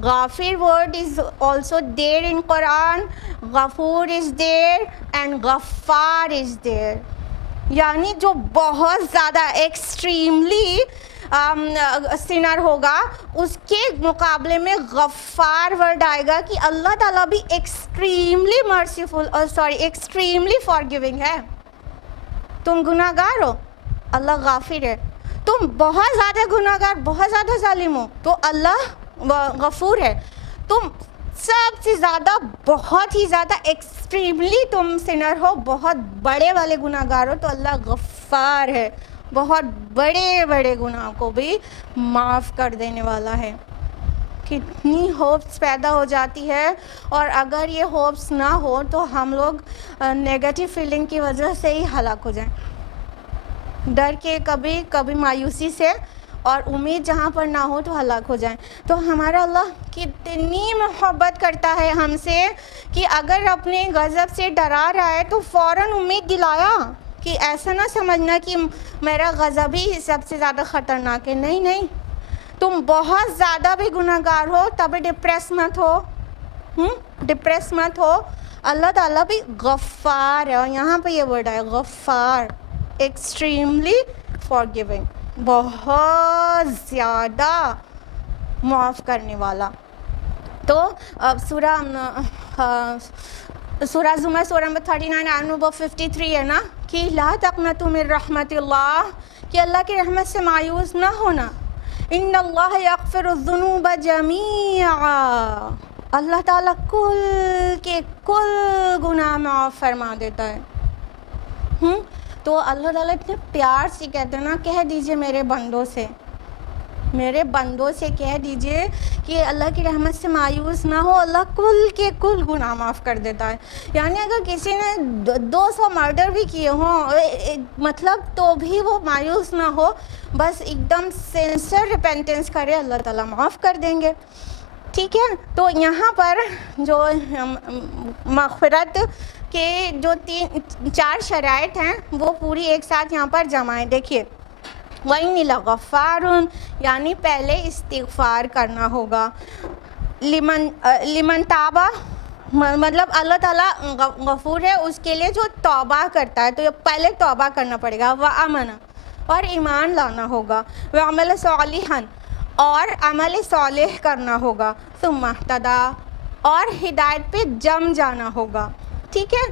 غافر ورڈ از آلسو دیر ان قرآن، غفور از دیر اینڈ غفار از دیر، یعنی جو بہت زیادہ ایکسٹریملی سنر ہوگا اس کے مقابلے میں غفار ورڈ آئے گا کہ اللہ تعالیٰ بھی ایکسٹریملی مرسیفل ایکسٹریملی فارگیونگ ہے۔ تم گناہ گار ہو، اللہ غافر ہے، تم بہت زیادہ گناہ گار، بہت زیادہ ظالم ہو تو اللہ غفور ہے، تم سب سے زیادہ بہت ہی زیادہ ایکسٹریملی تم سنر ہو، بہت بڑے والے گناہ گار ہو تو اللہ غفار ہے، بہت بڑے بڑے گناہ کو بھی معاف کر دینے والا ہے۔ کتنی ہوپس پیدا ہو جاتی ہے، اور اگر یہ ہوپس نہ ہو تو ہم لوگ نیگیٹو فیلنگ کی وجہ سے ہی ہلاک ہو جائیں، ڈر کے کبھی مایوسی سے، اور امید جہاں پر نہ ہو تو ہلاک ہو جائیں۔ تو ہمارا اللہ کتنی محبت کرتا ہے ہم سے کہ اگر اپنے غضب سے ڈرا رہا ہے تو فوراً امید دلایا کہ ایسا نہ سمجھنا کہ میرا غضب ہی سب سے زیادہ خطرناک ہے. نہیں نہیں، تم بہت زیادہ بھی گناہ گار ہو تب ڈپریس مت ہو، ڈپریس مت ہو. اللہ تعالیٰ بھی غفار ہے، اور یہاں پہ یہ ورڈ ہے غفار، ایکسٹریملی فارگیونگ، بہت زیادہ معاف کرنے والا. تو سورہ زمر سورہ نمبر 39 آیت نمبر 53 ہے نا کہ لا تقنطوا من رحمت اللہ، کہ اللہ کی رحمت سے مایوس نہ ہونا. ان اللہ یغفر الذنوب جمیعا، اللہ تعالیٰ کل کے کل گناہ معاف فرما دیتا ہے. تو اللہ تعالیٰ اتنے پیار سے کہتے ہیں نا، کہہ دیجئے میرے بندوں سے، میرے بندوں سے کہہ دیجئے کہ اللہ کی رحمت سے مایوس نہ ہو، اللہ کل کے کل گناہ معاف کر دیتا ہے. یعنی اگر کسی نے 200 مرڈر بھی کیے ہوں مطلب تو بھی وہ مایوس نہ ہو، بس ایک دم سنسر ریپینٹنس کرے، اللہ تعالیٰ معاف کر دیں گے. ٹھیک ہے، تو یہاں پر جو مغفرت کے جو 4 شرائط ہیں وہ پوری ایک ساتھ یہاں پر جمع ہیں. دیکھیے وَإِنِّي لَغَفَّارٌ، یعنی پہلے استغفار کرنا ہوگا. لمن تابہ، مطلب اللہ تعالیٰ غفور ہے اس کے لیے جو توبہ کرتا ہے، تو پہلے توبہ کرنا پڑے گا. وَآمَنَ، اور ایمان لانا ہوگا. وَعَمَلَ صَالِحًا، اور عمل صالح کرنا ہوگا. ثُمَّ اهْتَدَىٰ، اور ہدایت پہ جم جانا ہوگا. ٹھیک ہے،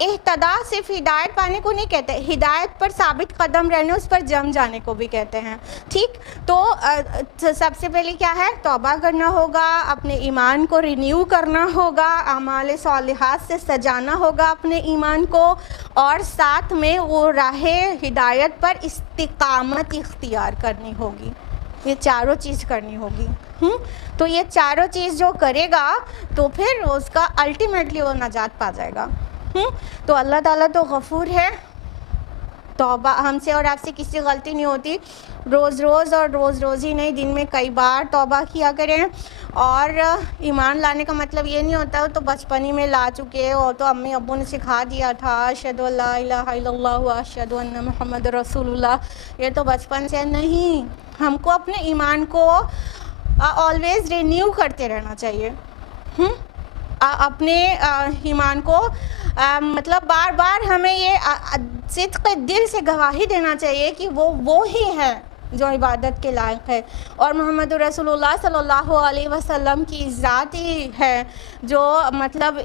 اہتدا صرف ہدایت پانے کو نہیں کہتے، ہدایت پر ثابت قدم رہنے، اس پر جم جانے کو بھی کہتے ہیں. ٹھیک، تو سب سے پہلے کیا ہے، توبہ کرنا ہوگا، اپنے ایمان کو رینیو کرنا ہوگا، اعمال صالحات سے سجانا ہوگا اپنے ایمان کو، اور ساتھ میں وہ راہ ہدایت پر استقامت اختیار کرنی ہوگی. یہ چاروں چیز کرنی ہوگی. تو یہ چاروں چیز جو کرے گا تو پھر اس کا الٹیمیٹلی وہ نجات پا جائے گا. تو اللہ تعالیٰ تو غفور ہے. توبہ ہم سے اور آپ سے کسی غلطی نہیں ہوتی، روز روز اور روز روز ہی نہیں، دن میں کئی بار توبہ کیا کریں. اور ایمان لانے کا مطلب یہ نہیں ہوتا تو بچپن ہی میں لا چکے ہو، تو امی ابو نے سکھا دیا تھا اشہد ان لا الہ الا اللہ و اشہد ان محمد رسول اللہ، یہ تو بچپن سے نہیں. ہم کو اپنے ایمان کو آلویز رینیو کرتے رہنا چاہیے. اپنے ایمان کو مطلب بار بار ہمیں یہ صدق دل سے گواہی دینا چاہیے کہ وہ ہی ہے جو عبادت کے لائق ہے، اور محمد رسول اللہ صلی اللہ علیہ وسلم کی ذات ہی ہے جو مطلب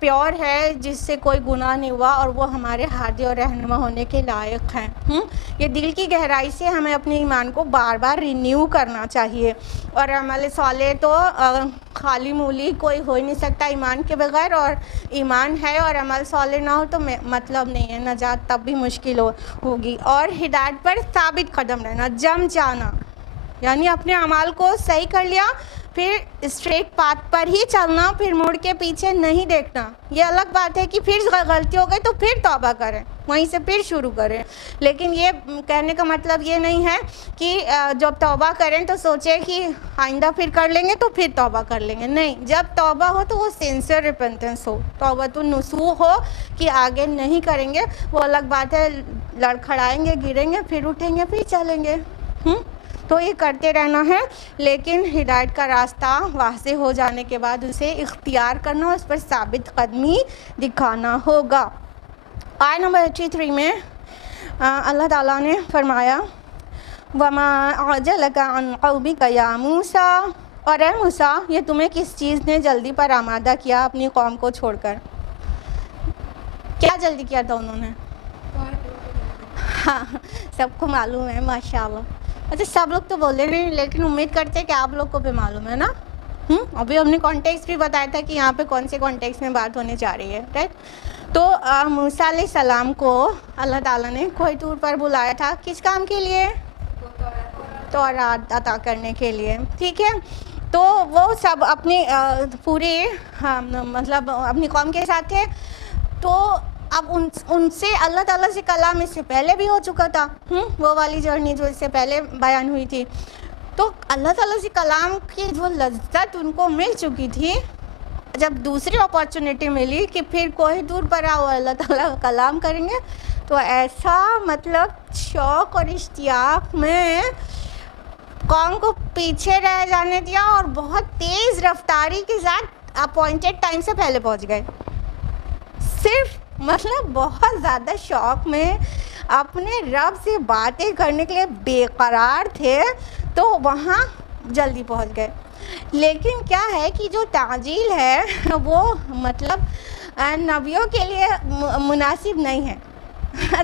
پیور ہے، جس سے کوئی گناہ نہیں ہوا، اور وہ ہمارے ہادی اور رہنما ہونے کے لائق ہیں. یہ دل کی گہرائی سے ہمیں اپنے ایمان کو بار بار رینیو کرنا چاہیے. اور عمل صالح تو خالی مولی کوئی ہو ہی نہیں سکتا ایمان کے بغیر، اور ایمان ہے اور عمل صالح نہ ہو تو مطلب نہیں ہے، نجات تب بھی مشکل ہوگی. اور ہدایت پر ثابت قدم رہنا، جم جانا، یعنی اپنے اعمال کو صحیح کر لیا، پھر اسٹریٹ پاتھ پر ہی چلنا، پھر مڑ کے پیچھے نہیں دیکھنا. یہ الگ بات ہے کہ پھر غلطی ہو گئی تو پھر توبہ کریں، وہیں سے پھر شروع کریں. لیکن یہ کہنے کا مطلب یہ نہیں ہے کہ جب توبہ کریں تو سوچیں کہ آئندہ پھر کر لیں گے تو پھر توبہ کر لیں گے. نہیں، جب توبہ ہو تو وہ سنسر ریپنٹنس ہو، توبۃ النصوح ہو کہ آگے نہیں کریں گے. وہ الگ بات ہے لڑکھڑائیں گے، گریں گے، پھر اٹھیں گے، پھر چلیں گے. تو یہ کرتے رہنا ہے، لیکن ہدایت کا راستہ واضح ہو جانے کے بعد اسے اختیار کرنا، اس پر ثابت قدمی دکھانا ہوگا. آیت نمبر 83 میں اللہ تعالیٰ نے فرمایا وَمَا أَعْجَلَكَ عَنْ قَوْمِكَ يَا مُوسَىٰ، اور اے موسیٰ یہ تمہیں کس چیز نے جلدی پر آمادہ کیا اپنی قوم کو چھوڑ کر؟ کیا جلدی کیا تھا انہوں نے؟ ہاں سب کو معلوم ہے ماشاءاللہ. اچھا سب لوگ تو بولے نہیں، لیکن امید کرتے ہیں کہ آپ لوگ کو بھی معلوم ہے نا. ابھی ہم نے کانٹیکسٹ بھی بتایا تھا کہ یہاں پہ کون سے کانٹیکسٹ میں بات ہونے جا رہی ہے، رائٹ. تو موسیٰ علیہ السلام کو اللہ تعالیٰ نے کوہ طور پر بلایا تھا، کس کام کے لیے؟ تورات عطا کرنے کے لیے. ٹھیک ہے، تو وہ سب اپنی پوری مطلب اپنی قوم کے ساتھ تھے. تو اب ان سے اللہ تعالیٰ سے کلام اس سے پہلے بھی ہو چکا تھا، وہ والی جرنی جو اس سے پہلے بیان ہوئی تھی. تو اللہ تعالیٰ سے کلام کی جو لذت ان کو مل چکی تھی، جب دوسری اپارچونیٹی ملی کہ پھر کوئی دور پر آؤ اللہ تعالیٰ کا کلام کریں گے، تو ایسا مطلب شوق اور اشتیاق میں قوم کو پیچھے رہ جانے دیا اور بہت تیز رفتاری کے ساتھ اپوائنٹڈ ٹائم سے پہلے پہنچ گئے. صرف مطلب بہت زیادہ شوق میں اپنے رب سے باتیں کرنے کے لیے بے قرار تھے تو وہاں جلدی پہنچ گئے. لیکن کیا ہے کہ جو تعجیل ہے وہ مطلب نبیوں کے لیے مناسب نہیں ہے.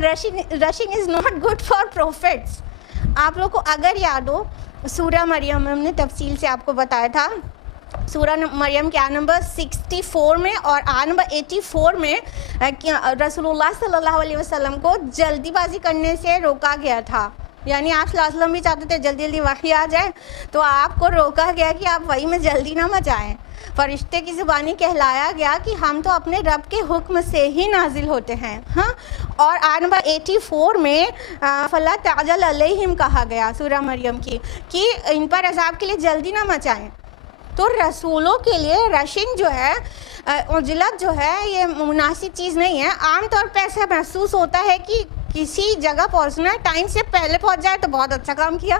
Rushing is not good for profits. آپ لوگ کو اگر یاد ہو سورہ مریم ہم نے تفصیل سے آپ کو بتایا تھا، سورہ مریم کے آیت نمبر 64 میں اور آیت نمبر 84 میں رسول اللہ صلی اللہ علیہ وسلم کو جلدی بازی کرنے سے روکا گیا تھا. یعنی آپ صلی اللہ علیہ وسلم بھی چاہتے تھے جلدی جلدی وحی آ جائے، تو آپ کو روکا گیا کہ آپ وحی میں جلدی نہ مچائیں. فرشتے کی زبانی کہلایا گیا کہ ہم تو اپنے رب کے حکم سے ہی نازل ہوتے ہیں. ہاں، اور آیت نمبر 84 میں فلا تعجل علیہم کہا گیا سورہ مریم کی کہ ان پر عذاب کے لیے جلدی نہ مچائیں. تو رسولوں کے لیے رشنگ جو ہے، عجلت جو ہے، یہ مناسب چیز نہیں ہے. عام طور پہ ایسا محسوس ہوتا ہے کہ کسی جگہ پہنچنا ہے ٹائم سے پہلے پہنچ جائے تو بہت اچھا کام کیا.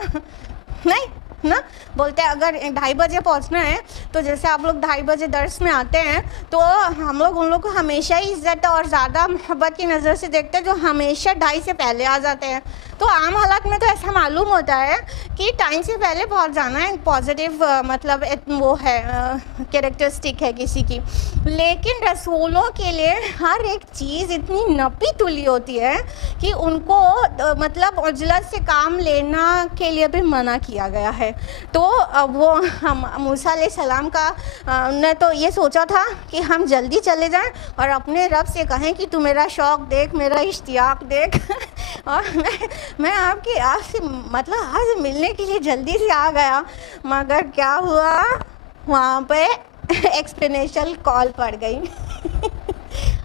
نہیں نا، بولتے ہیں اگر 2:30 بجے پہنچنا ہے تو جیسے آپ لوگ 2:30 بجے درس میں آتے ہیں تو ہم لوگ ان لوگ کو ہمیشہ ہی عزت اور زیادہ محبت کی نظر سے دیکھتے ہیں جو ہمیشہ 2:30 سے پہلے آ جاتے ہیں. تو عام حالات میں تو ایسا معلوم ہوتا ہے کہ ٹائم سے پہلے پہنچ جانا ہے پازیٹیو مطلب وہ ہے کیریکٹرسٹک ہے کسی کی. لیکن رسولوں کے لیے ہر ایک چیز اتنی نپی تلی ہوتی ہے کہ ان کو مطلب عجلت سے کام لینا کے لیے بھی منع کیا گیا ہے. تو وہ موسیٰ علیہ السلام کا نے تو یہ سوچا تھا کہ ہم جلدی چلے جائیں اور اپنے رب سے کہیں کہ تو میرا شوق دیکھ، میرا اشتیاق دیکھ اور میں آپ سے مطلب آپ سے ملنے کے لیے جلدی سے آ گیا. مگر کیا ہوا، وہاں پہ ایکسپلینیشن کال پڑ گئی.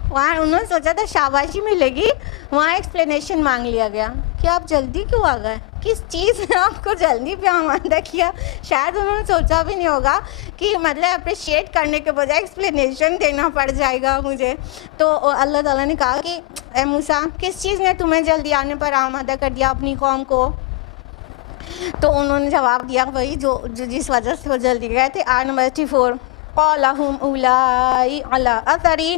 وہاں انہوں نے سوچا تھا شاباشی ملے گی، وہاں ایکسپلینیشن مانگ لیا گیا کہ آپ جلدی کیوں آ گئے، کس چیز نے آپ کو جلدی پہ آمادہ کیا. شاید انہوں نے سوچا بھی نہیں ہوگا کہ مطلب اپریشیٹ کرنے کے بجائے ایکسپلینیشن دینا پڑ جائے گا مجھے. تو اللہ تعالیٰ نے کہا کہ اے موسیٰ، کس چیز نے تمہیں جلدی آنے پر آمادہ کر دیا اپنی قوم کو؟ تو انہوں نے جواب دیا وہی جو جس وجہ سے وہ جلدی گئے تھے. آیت نمبر 84 قَالَ هُمْ أُولَٰئِ عَلَىٰ أَثَرِي.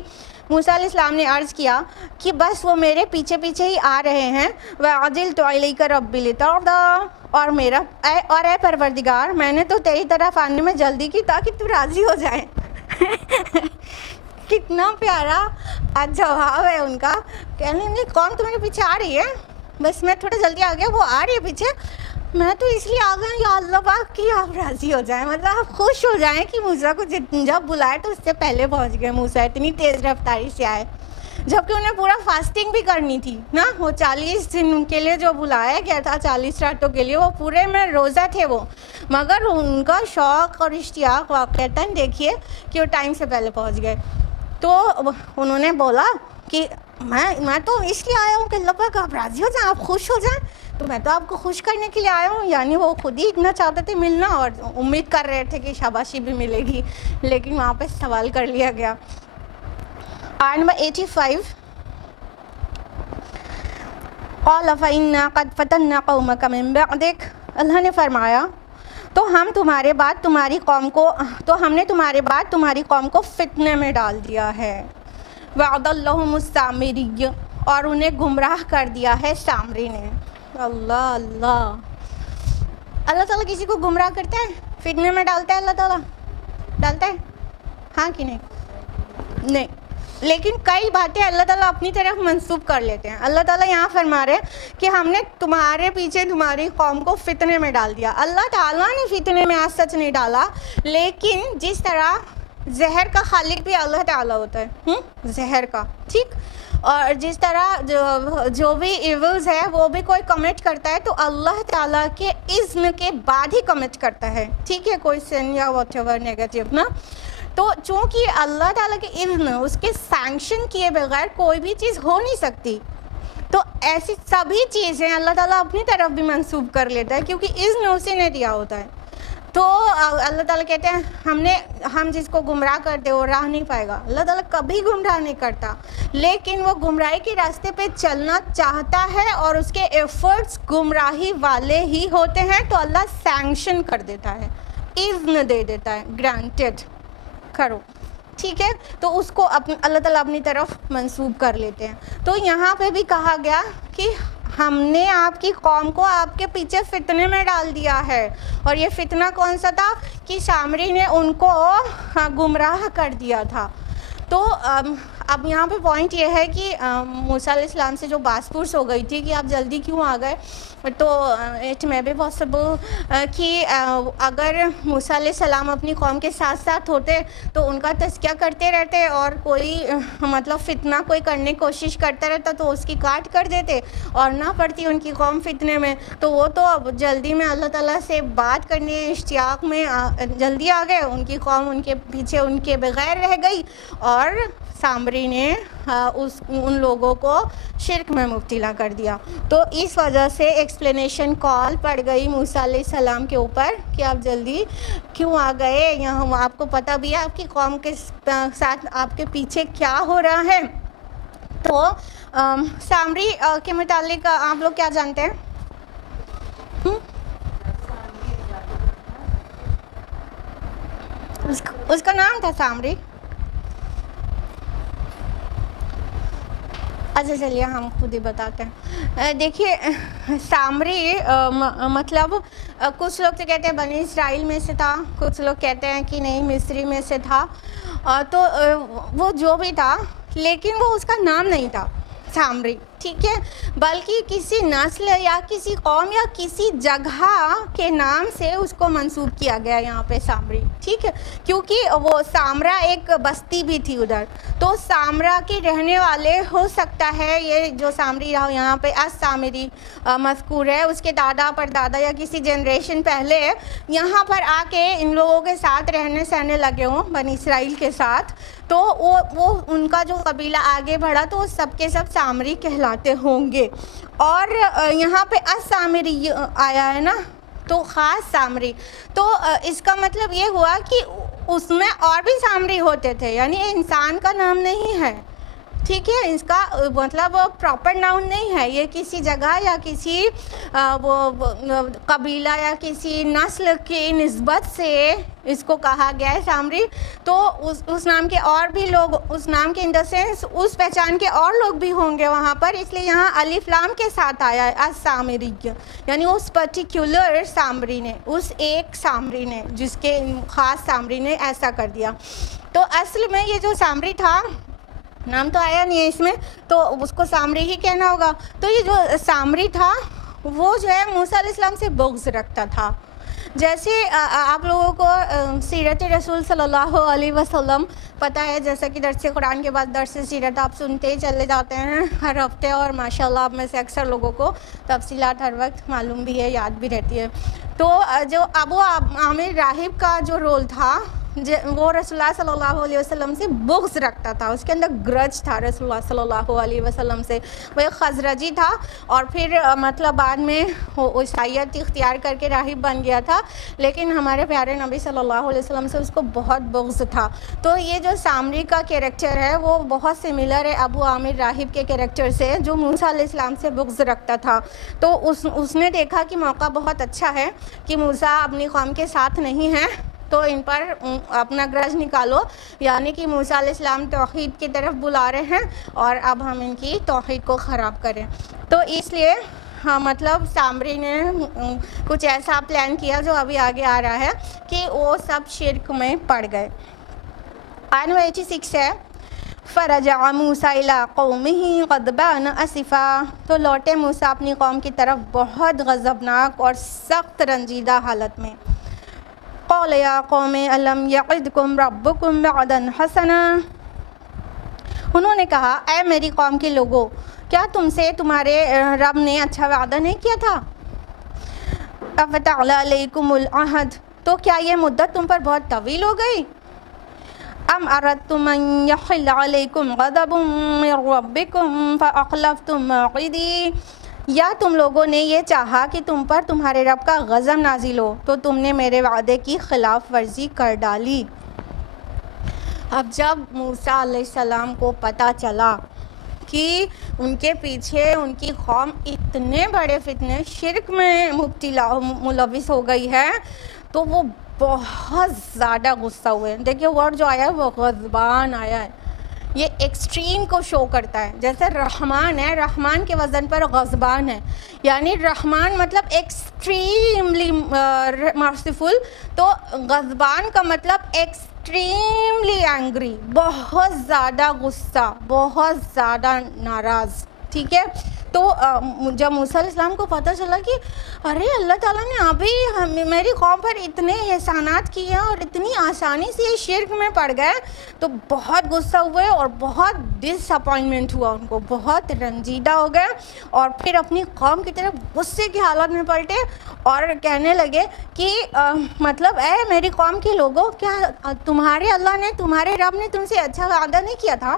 موسیٰ علیہ السلام نے عرض کیا کہ بس وہ میرے پیچھے پیچھے ہی آ رہے ہیں. وَعَجِلْتُ إِلَيْكَ رَبِّ لِتَرْضَىٰ. اور اے پروردگار، میں نے تو تیری طرف آنے میں جلدی کی تاکہ تو راضی ہو جائے. کتنا پیارا جواب ہے ان کا. کہنے نہیں کون تمہارے پیچھے آ رہی ہے، بس میں تھوڑا جلدی آ گیا، وہ آ رہی ہے پیچھے، میں تو اس لیے آ گیا یا اللہ پاک کہ آپ راضی ہو جائیں، مطلب آپ خوش ہو جائیں کہ موسیٰ کو جب بلائے تو اس سے پہلے پہنچ گئے. موسیٰ اتنی تیز رفتاری سے آئے، جبکہ انہیں پورا فاسٹنگ بھی کرنی تھی نا. وہ 40 دن کے لیے جو بلایا گیا تھا، 40 راتوں کے لیے، وہ پورے میں روزہ تھے وہ. مگر ان کا شوق اور اشتیاق واقعتاً دیکھیے کہ وہ ٹائم سے پہلے پہنچ گئے. تو انہوں نے بولا کہ میں تو اس لیے آیا ہوں کہ اللہ پاک آپ راضی ہو جائیں، آپ خوش ہو جائیں، تو میں تو آپ کو خوش کرنے کے لیے آیا ہوں. یعنی وہ خود ہی اتنا چاہتے تھے ملنا اور امید کر رہے تھے کہ شاباشی بھی ملے گی، لیکن وہاں پہ سوال کر لیا گیا. آیت نمبر 85 قَالَ فَإِنَّا قَدْ فَتَنَّا قَوْمَكَ مِن بَعْدِكَ. اللہ نے فرمایا تو ہم نے تمہارے بعد تمہاری قوم کو فتنے میں ڈال دیا ہے. وَعَدَ اللَّهُمُ السَّامِرِيَّ. اور انہیں گمراہ کر دیا ہے سامری نے. اللہ اللہ تعالیٰ کسی کو گمراہ کرتا ہے، فتنے میں ڈالتا ہے، اللہ تعالیٰ ڈالتا ہے ہاں کہ نہیں. لیکن کئی باتیں اللہ تعالیٰ اپنی طرف منسوب کر لیتے ہیں. اللہ تعالیٰ یہاں فرما رہے کہ ہم نے تمہارے پیچھے تمہاری قوم کو فتنے میں ڈال دیا. اللہ تعالیٰ نے فتنے میں آج سچ نہیں ڈالا، لیکن جس طرح زہر کا خالق بھی اللہ تعالیٰ ہوتا ہے، زہر کا، ٹھیک، اور جس طرح جو بھی ایولز ہے وہ بھی کوئی کمٹ کرتا ہے تو اللہ تعالیٰ کے اذن کے بعد ہی کمٹ کرتا ہے، ٹھیک ہے، کوئی سن یا واٹ ایور نیگیٹو نا. تو چونکہ اللہ تعالیٰ کے اذن، اس کے سینکشن کیے بغیر کوئی بھی چیز ہو نہیں سکتی، تو ایسی سبھی چیزیں اللہ تعالیٰ اپنی طرف بھی منسوب کر لیتا ہے کیونکہ اذن اسی نے دیا ہوتا ہے. تو اللہ تعالیٰ کہتے ہیں ہم جس کو گمراہ کرتے وہ راہ نہیں پائے گا. اللہ تعالیٰ کبھی گمراہ نہیں کرتا, لیکن وہ گمراہی کے راستے پہ چلنا چاہتا ہے اور اس کے ایفرٹس گمراہی والے ہی ہوتے ہیں, تو اللہ سینکشن کر دیتا ہے, اذن دے دیتا ہے, گرانٹیڈ کرو, ٹھیک ہے. تو اس کو اللہ تعالیٰ اپنی طرف منسوب کر لیتے ہیں. تو یہاں پہ بھی کہا گیا کہ ہم نے آپ کی قوم کو آپ کے پیچھے فتنے میں ڈال دیا ہے, اور یہ فتنہ کون سا تھا کہ سامری نے ان کو گمراہ کر دیا تھا. تو اب یہاں پہ پوائنٹ یہ ہے کہ موسیٰ علیہ السلام سے جو باس پرس ہو گئی تھی کہ آپ جلدی کیوں آ گئے, تو اٹ میں بھی پاسبل کہ اگر موسیٰ علیہ السلام اپنی قوم کے ساتھ ساتھ ہوتے تو ان کا تذکیہ کرتے رہتے, اور کوئی مطلب فتنہ کوئی کرنے کی کوشش کرتا رہتا تو اس کی کاٹ کر دیتے, اور نہ پڑتی ان کی قوم فتنے میں. تو وہ تو اب جلدی میں اللہ تعالیٰ سے بات کرنے اشتیاق میں جلدی آ گئے, ان کی قوم ان کے پیچھے ان کے بغیر رہ گئی, اور سامری نے ان لوگوں کو شرک میں مبتلا کر دیا. تو اس وجہ سے ایکسپلینیشن کال پڑ گئی موسیٰ علیہ السلام کے اوپر کہ آپ جلدی کیوں آ گئے, یہاں آپ کو پتہ بھی ہے آپ کی قوم کے ساتھ آپ کے پیچھے کیا ہو رہا ہے. تو سامری کے متعلق آپ لوگ کیا جانتے ہیں؟ اس کا نام تھا سامری. اچھا چلیے ہم خود ہی بتاتے ہیں. دیکھیے سامری مطلب کچھ لوگ تو کہتے ہیں بنی اسرائیل میں سے تھا, کچھ لوگ کہتے ہیں کہ نہیں مصری میں سے تھا. تو وہ جو بھی تھا, لیکن وہ اس کا نام نہیں تھا سامری, ٹھیک ہے, بلکہ کسی نسل یا کسی قوم یا کسی جگہ کے نام سے اس کو منسوب کیا گیا یہاں پہ سامری, ٹھیک ہے, کیونکہ وہ سامرا ایک بستی بھی تھی ادھر. تو سامرا کے رہنے والے ہو سکتا ہے یہ جو سامری رہا یہاں پہ السامری مذکور ہے, اس کے دادا پر دادا یا کسی جنریشن پہلے یہاں پر آ کے ان لوگوں کے ساتھ رہنے سہنے لگے ہوں بنی اسرائیل کے ساتھ. تو وہ ان کا جو قبیلہ آگے بڑھا تو وہ سب کے سب سامری کہلاتے ہوں گے. اور یہاں پہ السامری آیا ہے نا, تو خاص سامری, تو اس کا مطلب یہ ہوا کہ اس میں اور بھی سامری ہوتے تھے, یعنی یہ انسان کا نام نہیں ہے, ٹھیک ہے, اس کا مطلب پراپر ناؤن نہیں ہے, یہ کسی جگہ یا کسی وہ قبیلہ یا کسی نسل کی نسبت سے اس کو کہا گیا ہے سامری. تو اس نام کے اور بھی لوگ, اس نام کے ان دا سینس اس پہچان کے اور لوگ بھی ہوں گے وہاں پر, اس لیے یہاں الف لام کے ساتھ آیا ہے السامری, یعنی اس پرٹیکولر سامری نے, اس ایک سامری نے, جس کے خاص سامری نے ایسا کر دیا. تو اصل میں یہ جو سامری تھا, نام تو آیا نہیں ہے اس میں, تو اس کو سامری ہی کہنا ہوگا. تو یہ جو سامری تھا وہ جو ہے موسیٰ علیہ السلام سے بغض رکھتا تھا. جیسے آپ لوگوں کو سیرت رسول صلی اللہ علیہ وسلم پتہ ہے, جیسا کہ درس قرآن کے بعد درس سیرت آپ سنتے ہی چلے جاتے ہیں ہر ہفتے, اور ماشاءاللہ آپ میں سے اکثر لوگوں کو تفصیلات ہر وقت معلوم بھی ہے, یاد بھی رہتی ہے. تو جو ابو عامر راہب کا جو رول تھا, وہ رسول اللہ صلی اللہ علیہ وسلم سے بغض رکھتا تھا, اس کے اندر گرج تھا رسول اللہ صلی اللہ علیہ وسلم سے. وہ ایک خزرجی تھا, اور پھر مطلب بعد میں وہ عیسائیت اختیار کر کے راہب بن گیا تھا, لیکن ہمارے پیارے نبی صلی اللہ علیہ وسلم سے اس کو بہت بغض تھا. تو یہ جو سامری کا کیریکٹر ہے وہ بہت سملر ہے ابو عامر راہب کے کیریکٹر سے, جو موسیٰ علیہ السلام سے بغض رکھتا تھا. تو اس نے دیکھا کہ موقع بہت اچھا ہے کہ موسیٰ اپنی قوم کے ساتھ نہیں ہیں, تو ان پر اپنا گرج نکالو, یعنی کہ موسیٰ علیہ السلام توحید کی طرف بلا رہے ہیں اور اب ہم ان کی توحید کو خراب کریں. تو اس لیے مطلب سامری نے کچھ ایسا پلان کیا جو ابھی آگے آ رہا ہے کہ وہ سب شرک میں پڑ گئے. آیت نمبر 86 ہے, فرجع موسیٰ الی قومہ غضبان اسفا. تو لوٹے موسیٰ اپنی قوم کی طرف بہت غضبناک اور سخت رنجیدہ حالت میں. قال یا قوم الم یعدکم ربکم وعدا حسنا. انہوں نے کہا اے میری قوم کے لوگوں, کیا تم سے تمہارے رب نے اچھا وعدہ نہیں کیا تھا؟ افتعلی علیکم العہد. تو کیا یہ مدت تم پر بہت طویل ہو گئی؟ ام اردتم ان یحل علیکم غضب من ربکم فاخلفتم موعدی. یا تم لوگوں نے یہ چاہا کہ تم پر تمہارے رب کا غضب نازل ہو تو تم نے میرے وعدے کی خلاف ورزی کر ڈالی۔ اب جب موسیٰ علیہ السلام کو پتہ چلا کہ ان کے پیچھے ان کی قوم اتنے بڑے فتنے شرک میں مبتلا ملوث ہو گئی ہے تو وہ بہت زیادہ غصہ ہوئے۔ دیکھیے ورڈ جو آیا ہے وہ غضبان آیا ہے، یہ ایکسٹریم کو شو کرتا ہے۔ جیسے رحمان ہے، رحمان کے وزن پر غضبان ہے، یعنی رحمان مطلب ایکسٹریملی مرسیفل، تو غضبان کا مطلب ایکسٹریملی اینگری، بہت زیادہ غصہ، بہت زیادہ ناراض، ٹھیک ہے۔ تو جب موسیٰ علیہ السلام کو پتہ چلا کہ ارے اللہ تعالیٰ نے ابھی میری قوم پر اتنے احسانات کیے اور اتنی آسانی سے یہ شرک میں پڑ گئے، تو بہت غصہ ہوئے اور بہت ڈس اپوائنٹمنٹ ہوا، ان کو بہت رنجیدہ ہو گئے، اور پھر اپنی قوم کی طرف غصے کی حالت میں پلٹے اور کہنے لگے کہ مطلب اے میری قوم کے لوگوں، کیا تمہارے اللہ نے، تمہارے رب نے تم سے اچھا وعدہ نہیں کیا تھا؟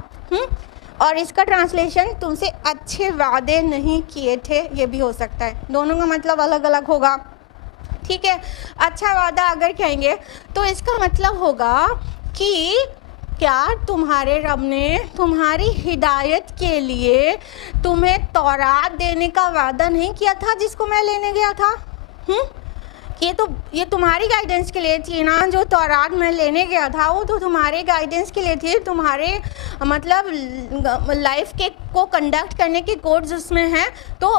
اور اس کا ٹرانسلیشن تم سے اچھے وعدے نہیں کیے تھے، یہ بھی ہو سکتا ہے، دونوں کا مطلب الگ الگ ہوگا، ٹھیک ہے۔ اچھا وعدہ اگر کہیں گے تو اس کا مطلب ہوگا کہ کیا تمہارے رب نے تمہاری ہدایت کے لیے تمہیں تورات دینے کا وعدہ نہیں کیا تھا جس کو میں لینے گیا تھا؟ یہ تمہاری گائیڈنس کے لیے تھی نا، جو تورات میں لینے گیا تھا وہ تو تمہارے گائیڈنس کے لیے تھی، تمہارے مطلب لائف کے کو کنڈکٹ کرنے کے کوڈز اس میں ہیں، تو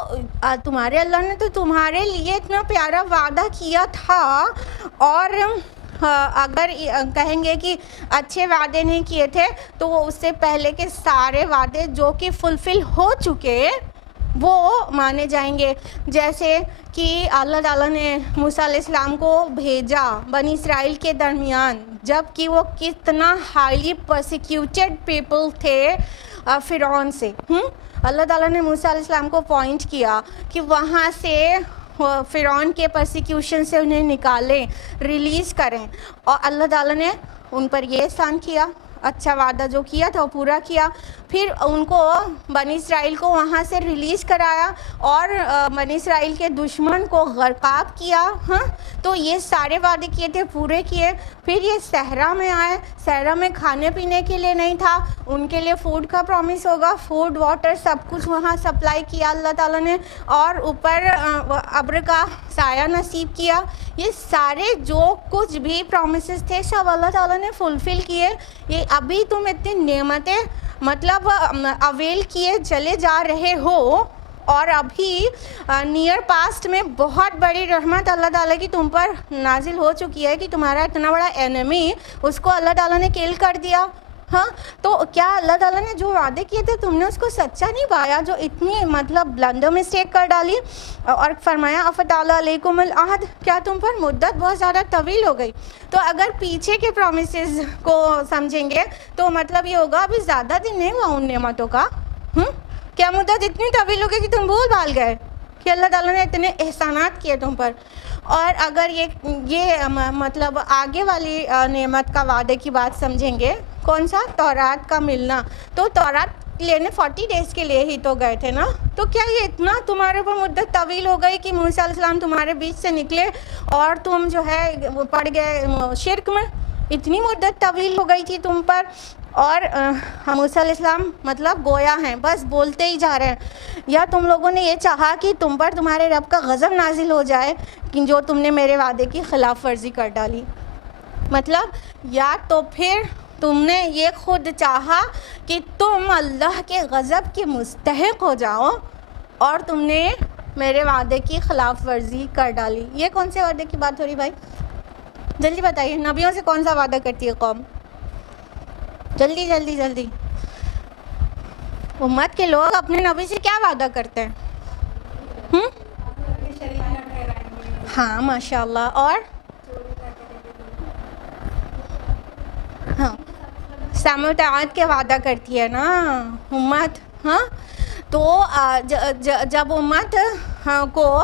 تمہارے اللہ نے تو تمہارے لیے اتنا پیارا وعدہ کیا تھا، اور اگر کہیں گے کہ اچھے وعدے نہیں کیے تھے تو وہ اس سے پہلے کے سارے وعدے جو کہ فلفل ہو چکے وہ مانے جائیں گے، جیسے کہ اللہ تعالیٰ نے موسیٰ علیہ السلام کو بھیجا بنی اسرائیل کے درمیان، جب کہ وہ کتنا ہائیلی پرسیکیوٹڈ پیپل تھے فرعون سے۔ اللہ تعالیٰ نے موسیٰ علیہ السلام کو پوائنٹ کیا کہ وہاں سے فرعون کے پرسیکیوشن سے انہیں نکالیں، ریلیز کریں، اور اللہ تعالیٰ نے ان پر یہ احسان کیا، اچھا وعدہ جو کیا تھا وہ پورا کیا، پھر ان کو بنی اسرائیل کو وہاں سے ریلیز کرایا اور بنی اسرائیل کے دشمن کو غرقاب کیا، تو یہ سارے وعدے کیے تھے پورے کیے۔ پھر یہ صحرا میں آئے، صحرا میں کھانے پینے کے لیے نہیں تھا، ان کے لیے فوڈ کا پرومس ہوگا، فوڈ واٹر سب کچھ وہاں سپلائی کیا اللہ تعالیٰ نے، اور اوپر ابر کا سایہ نصیب کیا۔ یہ سارے جو کچھ بھی پرومسز تھے سب اللہ تعالیٰ نے فلفل کیے۔ یہ ابھی تم اتنی نعمتیں مطلب اویل کیے چلے جا رہے ہو، اور ابھی نیئر پاسٹ میں بہت بڑی رحمت اللہ تعالیٰ کی تم پر نازل ہو چکی ہے کہ تمہارا اتنا بڑا اینمی اس کو اللہ تعالیٰ نے کل کر دیا۔ تو کیا اللہ تعالیٰ نے جو وعدے کیے تھے تم نے اس کو سچا نہیں پایا، جو اتنی مطلب بلنڈر مسٹیک کر ڈالی؟ اور فرمایا افطال علیکم العہد، کیا تم پر مدت بہت زیادہ طویل ہو گئی؟ تو اگر پیچھے کے پرومسز کو سمجھیں گے تو مطلب یہ ہوگا ابھی زیادہ دن نہیں ہوا ان نعمتوں کا، کیا مدت اتنی طویل ہو گئی کہ تم بھول بھال گئے کہ اللہ تعالیٰ نے اتنے احسانات کیے تم پر؟ اور اگر یہ مطلب آگے والی نعمت کا وعدے کی بات سمجھیں گے، کون سا؟ تورات کا ملنا، تو تورات لینے 40 ڈیز کے لیے ہی تو گئے تھے نا، تو کیا یہ اتنا تمہارے اوپر مدت طویل ہو گئی کہ موسیٰ علیہ السلام تمہارے بیچ سے نکلے اور تم جو ہے وہ پڑ گئے شرک میں؟ اتنی مدت طویل ہو گئی تھی تم پر، اور موسیٰ علیہ السلام مطلب گویا ہیں، بس بولتے ہی جا رہے ہیں۔ یا تم لوگوں نے یہ چاہا کہ تم پر تمہارے رب کا غضب نازل ہو جائے کہ جو تم نے میرے وعدے کی خلاف ورزی کر ڈالی، مطلب یا تو پھر تم نے یہ خود چاہا کہ تم اللہ کے غضب کے مستحق ہو جاؤ اور تم نے میرے وعدے کی خلاف ورزی کر ڈالی۔ یہ کون سے وعدے کی بات ہو رہی بھائی؟ جلدی بتائیے، نبیوں سے کون سا وعدہ کرتی ہے قوم؟ جلدی جلدی جلدی۔ امت کے لوگ اپنے نبی سے کیا وعدہ کرتے ہیں؟ ہاں ماشاء اللہ، اور ہاں سمع و طاعت کے وعدہ کرتی ہے نا امت، تو جب امت کو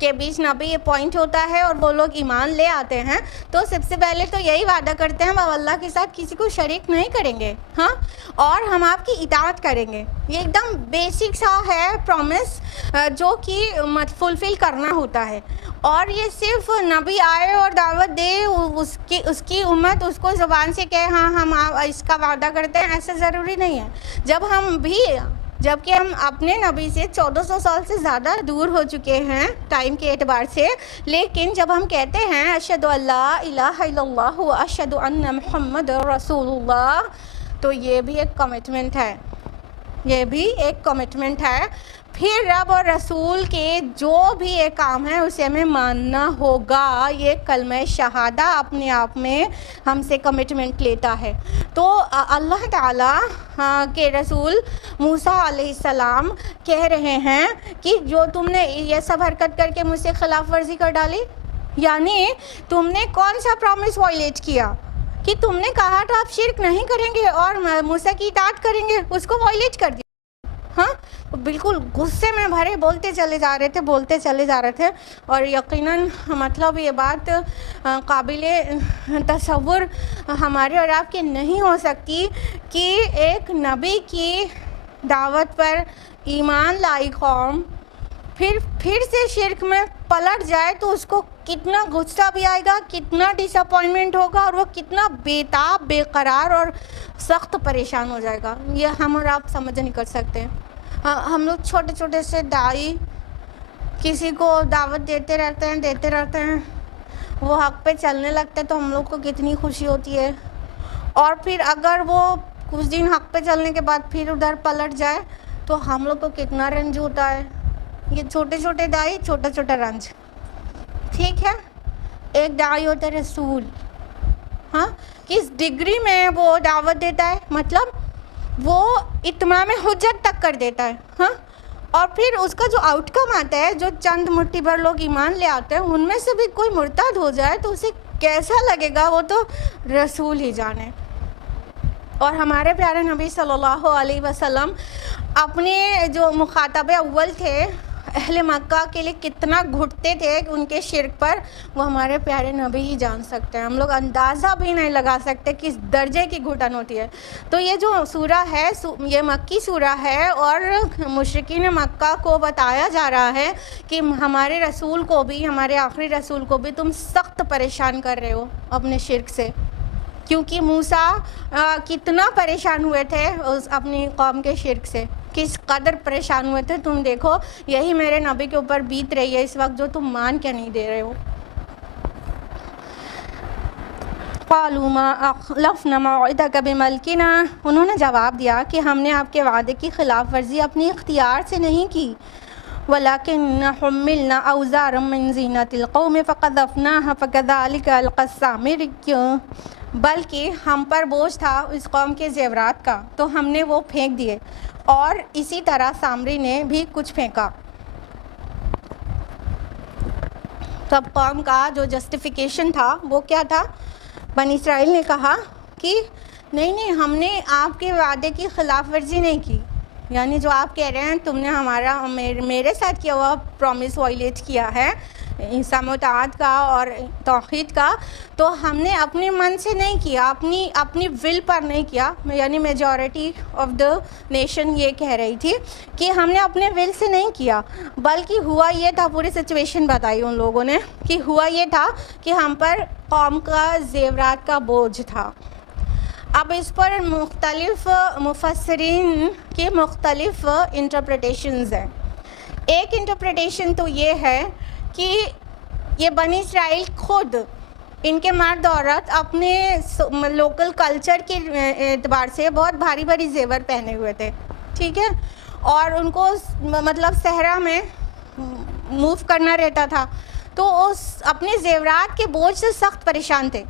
کے بیچ نبی اپوائنٹ ہوتا ہے اور وہ لوگ ایمان لے آتے ہیں تو سب سے پہلے تو یہی وعدہ کرتے ہیں وہ اللہ کے ساتھ کسی کو شریک نہیں کریں گے، ہاں، اور ہم آپ کی اطاعت کریں گے۔ یہ ایک دم بیسک سا ہے پرومس جو کہ فلفل کرنا ہوتا ہے، اور یہ صرف نبی آئے اور دعوت دے اس کی امت اس کو زبان سے کہے ہاں ہم اس کا وعدہ کرتے ہیں، ایسا ضروری نہیں ہے۔ جبکہ ہم اپنے نبی سے 1400 سال سے زیادہ دور ہو چکے ہیں ٹائم کے اعتبار سے، لیکن جب ہم کہتے ہیں اشہد ان لا الہ الا اللہ و اشہد ان محمد رسول اللہ، تو یہ بھی ایک کمٹمنٹ ہے، پھر رب اور رسول کے جو بھی ایک کام ہے اسے ہمیں ماننا ہوگا۔ یہ کلمہ شہادہ اپنے آپ میں ہم سے کمٹمنٹ لیتا ہے۔ تو اللہ تعالیٰ کے رسول موسیٰ علیہ السلام کہہ رہے ہیں کہ جو تم نے یہ سب حرکت کر کے مجھ سے خلاف ورزی کر ڈالی، یعنی تم نے کون سا پرومس وائلیٹ کیا کہ تم نے کہا تھا آپ شرک نہیں کریں گے اور موسیٰ کی اطاعت کریں گے، اس کو وائلیٹ کر دیا۔ ہاں، بالکل غصے میں بھرے بولتے چلے جا رہے تھے، اور یقیناً مطلب یہ بات قابل تصور ہمارے اور آپ کے نہیں ہو سکتی کہ ایک نبی کی دعوت پر ایمان لائی قوم پھر سے شرک میں پلٹ جائے تو اس کو کتنا غصہ بھی آئے گا، کتنا ڈس اپوائنٹمنٹ ہوگا، اور وہ کتنا بےتاب، بے قرار اور سخت پریشان ہو جائے گا۔ یہ ہم اور آپ سمجھ نہیں کر سکتے۔ ہم لوگ چھوٹے چھوٹے سے داعی کسی کو دعوت دیتے رہتے ہیں، وہ حق پہ چلنے لگتے تو ہم لوگ کو کتنی خوشی ہوتی ہے، اور پھر اگر وہ کچھ دن حق پہ چلنے کے بعد پھر ادھر پلٹ جائے تو ہم لوگ کو کتنا رنج ہوتا ہے۔ یہ چھوٹے چھوٹے داعی، چھوٹا چھوٹا رنج، ٹھیک ہے۔ ایک داعی ہوتا ہے رسول، ہاں، کس ڈگری میں وہ دعوت دیتا ہے، مطلب وہ اتمام حجت تک کر دیتا ہے، ہاں، اور پھر اس کا جو آؤٹ کم آتا ہے، جو چند مٹھی بھر لوگ ایمان لے آتے ہیں ان میں سے بھی کوئی مرتد ہو جائے تو اسے کیسا لگے گا وہ تو رسول ہی جانے۔ اور ہمارے پیارے نبی صلی اللہ علیہ وسلم اپنے جو مخاطب اول تھے اہل مکہ کے لیے کتنا گھٹتے تھے کہ ان کے شرک پر، وہ ہمارے پیارے نبی ہی جان سکتے ہیں۔ ہم لوگ اندازہ بھی نہیں لگا سکتے کس درجے کی گھٹن ہوتی ہے۔ تو یہ جو سورہ ہے یہ مکی سورہ ہے، اور مشرکین مکہ کو بتایا جا رہا ہے کہ ہمارے رسول کو بھی، ہمارے آخری رسول کو بھی تم سخت پریشان کر رہے ہو اپنے شرک سے، کیونکہ موسیٰ کتنا پریشان ہوئے تھے اپنی قوم کے شرک سے، کس قدر پریشان ہوئے تھے تم دیکھو، یہی میرے نبی کے اوپر بیت رہی ہے اس وقت جو تم مان کے نہیں دے رہے ہو۔ قالوا ما اخلفنا موعدک بملکنا، انہوں نے جواب دیا کہ ہم نے آپ کے وعدے کی خلاف ورزی اپنی اختیار سے نہیں کی، ولكن حملنا اوزارا من زینۃ القوم فقذفناها فكذلك القى السامري، بلکہ ہم پر بوجھ تھا اس قوم کے زیورات کا تو ہم نے وہ پھینک دیے، اور اسی طرح سامری نے بھی کچھ پھینکا۔ تب قوم کا جو جسٹیفیکیشن تھا وہ کیا تھا؟ بنی اسرائیل نے کہا کہ نہیں ہم نے آپ کے وعدے کی خلاف ورزی نہیں کی، یعنی جو آپ کہہ رہے ہیں تم نے ہمارا میرے ساتھ کیا ہوا پرومس وائلیٹ کیا ہے، سماعت کا اور توحید کا، تو ہم نے اپنے من سے نہیں کیا، اپنی ول پر نہیں کیا، یعنی میجورٹی آف دا نیشن یہ کہہ رہی تھی کہ ہم نے اپنے ول سے نہیں کیا، بلکہ ہوا یہ تھا، پوری سچویشن بتائی ان لوگوں نے کہ ہوا یہ تھا کہ ہم پر قوم کا زیورات کا بوجھ تھا۔ اب اس پر مختلف مفسرین کے مختلف انٹرپریٹیشنز ہیں۔ ایک انٹرپریٹیشن تو یہ ہے کہ یہ بنی اسرائیل خود، ان کے مرد عورت اپنے لوکل کلچر کے اعتبار سے بہت بھاری بھاری زیور پہنے ہوئے تھے، ٹھیک ہے، اور ان کو مطلب صحرا میں موو کرنا رہتا تھا، تو اس اپنے زیورات کے بوجھ سے سخت پریشان تھے۔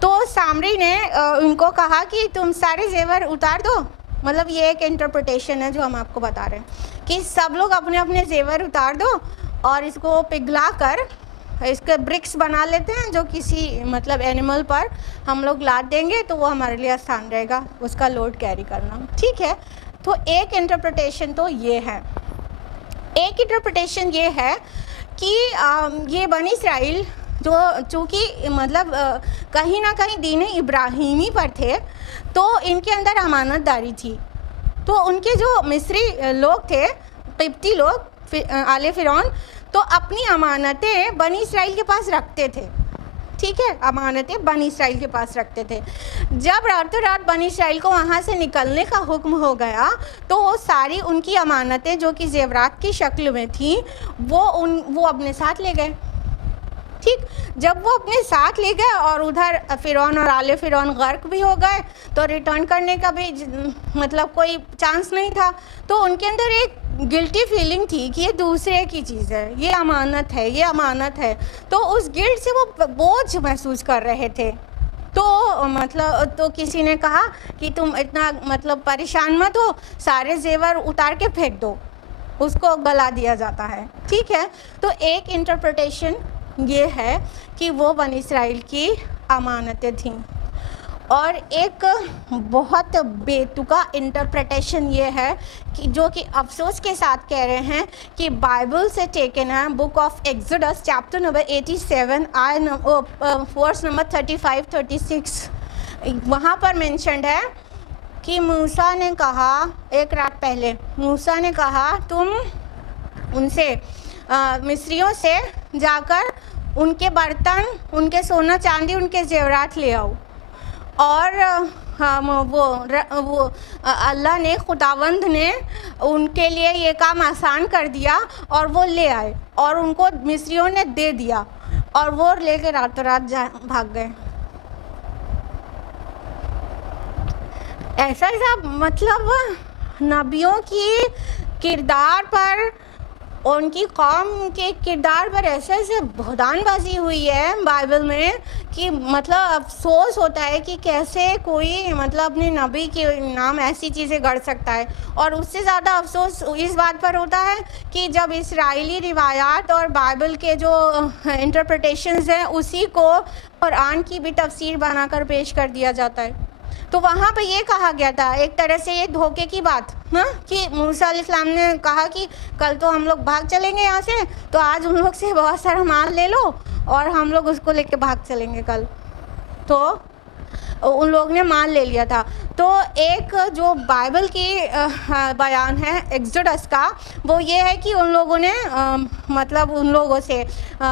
تو سامری نے ان کو کہا کہ تم سارے زیور اتار دو، مطلب یہ ایک انٹرپریٹیشن ہے جو ہم آپ کو بتا رہے ہیں کہ سب لوگ اپنے اپنے زیور اتار دو اور اس کو پگھلا کر اس کے برکس بنا لیتے ہیں، جو کسی مطلب اینیمل پر ہم لوگ لاد دیں گے تو وہ ہمارے لیے آسان رہے گا اس کا لوڈ کیری کرنا، ٹھیک ہے۔ تو ایک انٹرپریٹیشن تو یہ ہے، ایک انٹرپریٹیشن یہ ہے کہ یہ بنی اسرائیل جو چونکہ مطلب کہیں نہ کہیں دین ابراہیمی پر تھے تو ان کے اندر امانت داری تھی، تو ان کے جو مصری لوگ تھے، قبطی لوگ، آل فرعون، تو اپنی امانتیں بنی اسرائیل کے پاس رکھتے تھے، ٹھیک ہے، امانتیں بنی اسرائیل کے پاس رکھتے تھے۔ جب راتوں رات بنی اسرائیل کو وہاں سے نکلنے کا حکم ہو گیا تو وہ ساری ان کی امانتیں جو کہ زیورات کی شکل میں تھیں وہ اپنے ساتھ لے گئے، ٹھیک۔ جب وہ اپنے ساتھ لے گئے اور ادھر فرعون اور آل فرعون غرق بھی ہو گئے تو ریٹرن کرنے کا بھی مطلب کوئی چانس نہیں تھا، تو ان کے اندر ایک گلٹی فیلنگ تھی کہ یہ دوسرے کی چیز ہے، یہ امانت ہے، یہ امانت ہے، تو اس گلٹ سے وہ بوجھ محسوس کر رہے تھے۔ تو مطلب تو کسی نے کہا کہ تم اتنا مطلب پریشان مت ہو، سارے زیور اتار کے پھینک دو، اس کو گلا دیا جاتا ہے، ٹھیک ہے۔ تو ایک انٹرپریٹیشن یہ ہے کہ وہ بنی اسرائیل کی امانتیں تھیں، اور ایک بہت بے تکا انٹرپریٹیشن یہ ہے کہ جو کہ افسوس کے ساتھ کہہ رہے ہیں کہ بائبل سے ٹیکن ہے، book of Exodus chapter number 87 verse number 35-36، وہاں پر مینشنڈ ہے کہ موسیٰ نے کہا، ایک رات پہلے موسیٰ نے کہا تم ان سے مصریوں سے جا کر ان کے برتن، ان کے سونا چاندی، ان کے زیورات لے آؤ، اور وہ اللہ نے، خداوند نے ان کے لیے یہ کام آسان کر دیا اور وہ لے آئے اور ان کو مصریوں نے دے دیا اور وہ لے کے راتوں رات بھاگ گئے۔ ایسا مطلب نبیوں کی کردار پر، ان کی قوم کے کردار پر ایسے بہتان بازی ہوئی ہے بائبل میں کہ مطلب افسوس ہوتا ہے کہ کیسے کوئی مطلب اپنے نبی کے نام ایسی چیزیں گڑھ سکتا ہے، اور اس سے زیادہ افسوس اس بات پر ہوتا ہے کہ جب اسرائیلی روایات اور بائبل کے جو انٹرپریٹیشنز ہیں اسی کو قرآن کی بھی تفسیر بنا کر پیش کر دیا جاتا ہے۔ تو وہاں پہ یہ کہا گیا تھا، ایک طرح سے یہ دھوکے کی بات، کہ موسیٰ علیہ السلام نے کہا کہ کل تو ہم لوگ بھاگ چلیں گے یہاں سے، تو آج ان لوگ سے بہت سارا مال لے لو اور ہم لوگ اس کو لے کے بھاگ چلیں گے کل، تو ان لوگ نے مال لے لیا تھا۔ تو ایک جو بائبل کی بیان ہے ایکسوڈس کا، وہ یہ ہے کہ ان لوگوں نے مطلب ان لوگوں سے،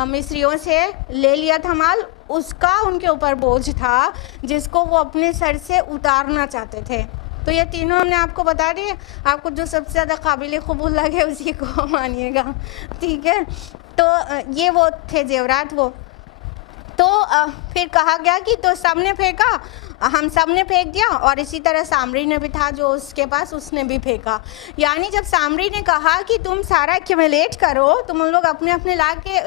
مصریوں سے لے لیا تھا مال، اس کا ان کے اوپر بوجھ تھا جس کو وہ اپنے سر سے اتارنا چاہتے تھے۔ تو یہ تینوں ہم نے آپ کو بتا دیے، آپ کو جو سب سے زیادہ قابل قبول لگے اسی کو مانیے گا، ٹھیک ہے۔ تو یہ وہ تھے زیورات وہ۔ تو پھر کہا گیا کہ تو سب نے پھینکا، ہم سب نے پھینک دیا، اور اسی طرح سامری نے بھی تھا جو اس کے پاس، اس نے بھی پھینکا۔ یعنی جب سامری نے کہا کہ تم سارا ایکیومولیٹ کرو، تم لوگ اپنے اپنے لا کے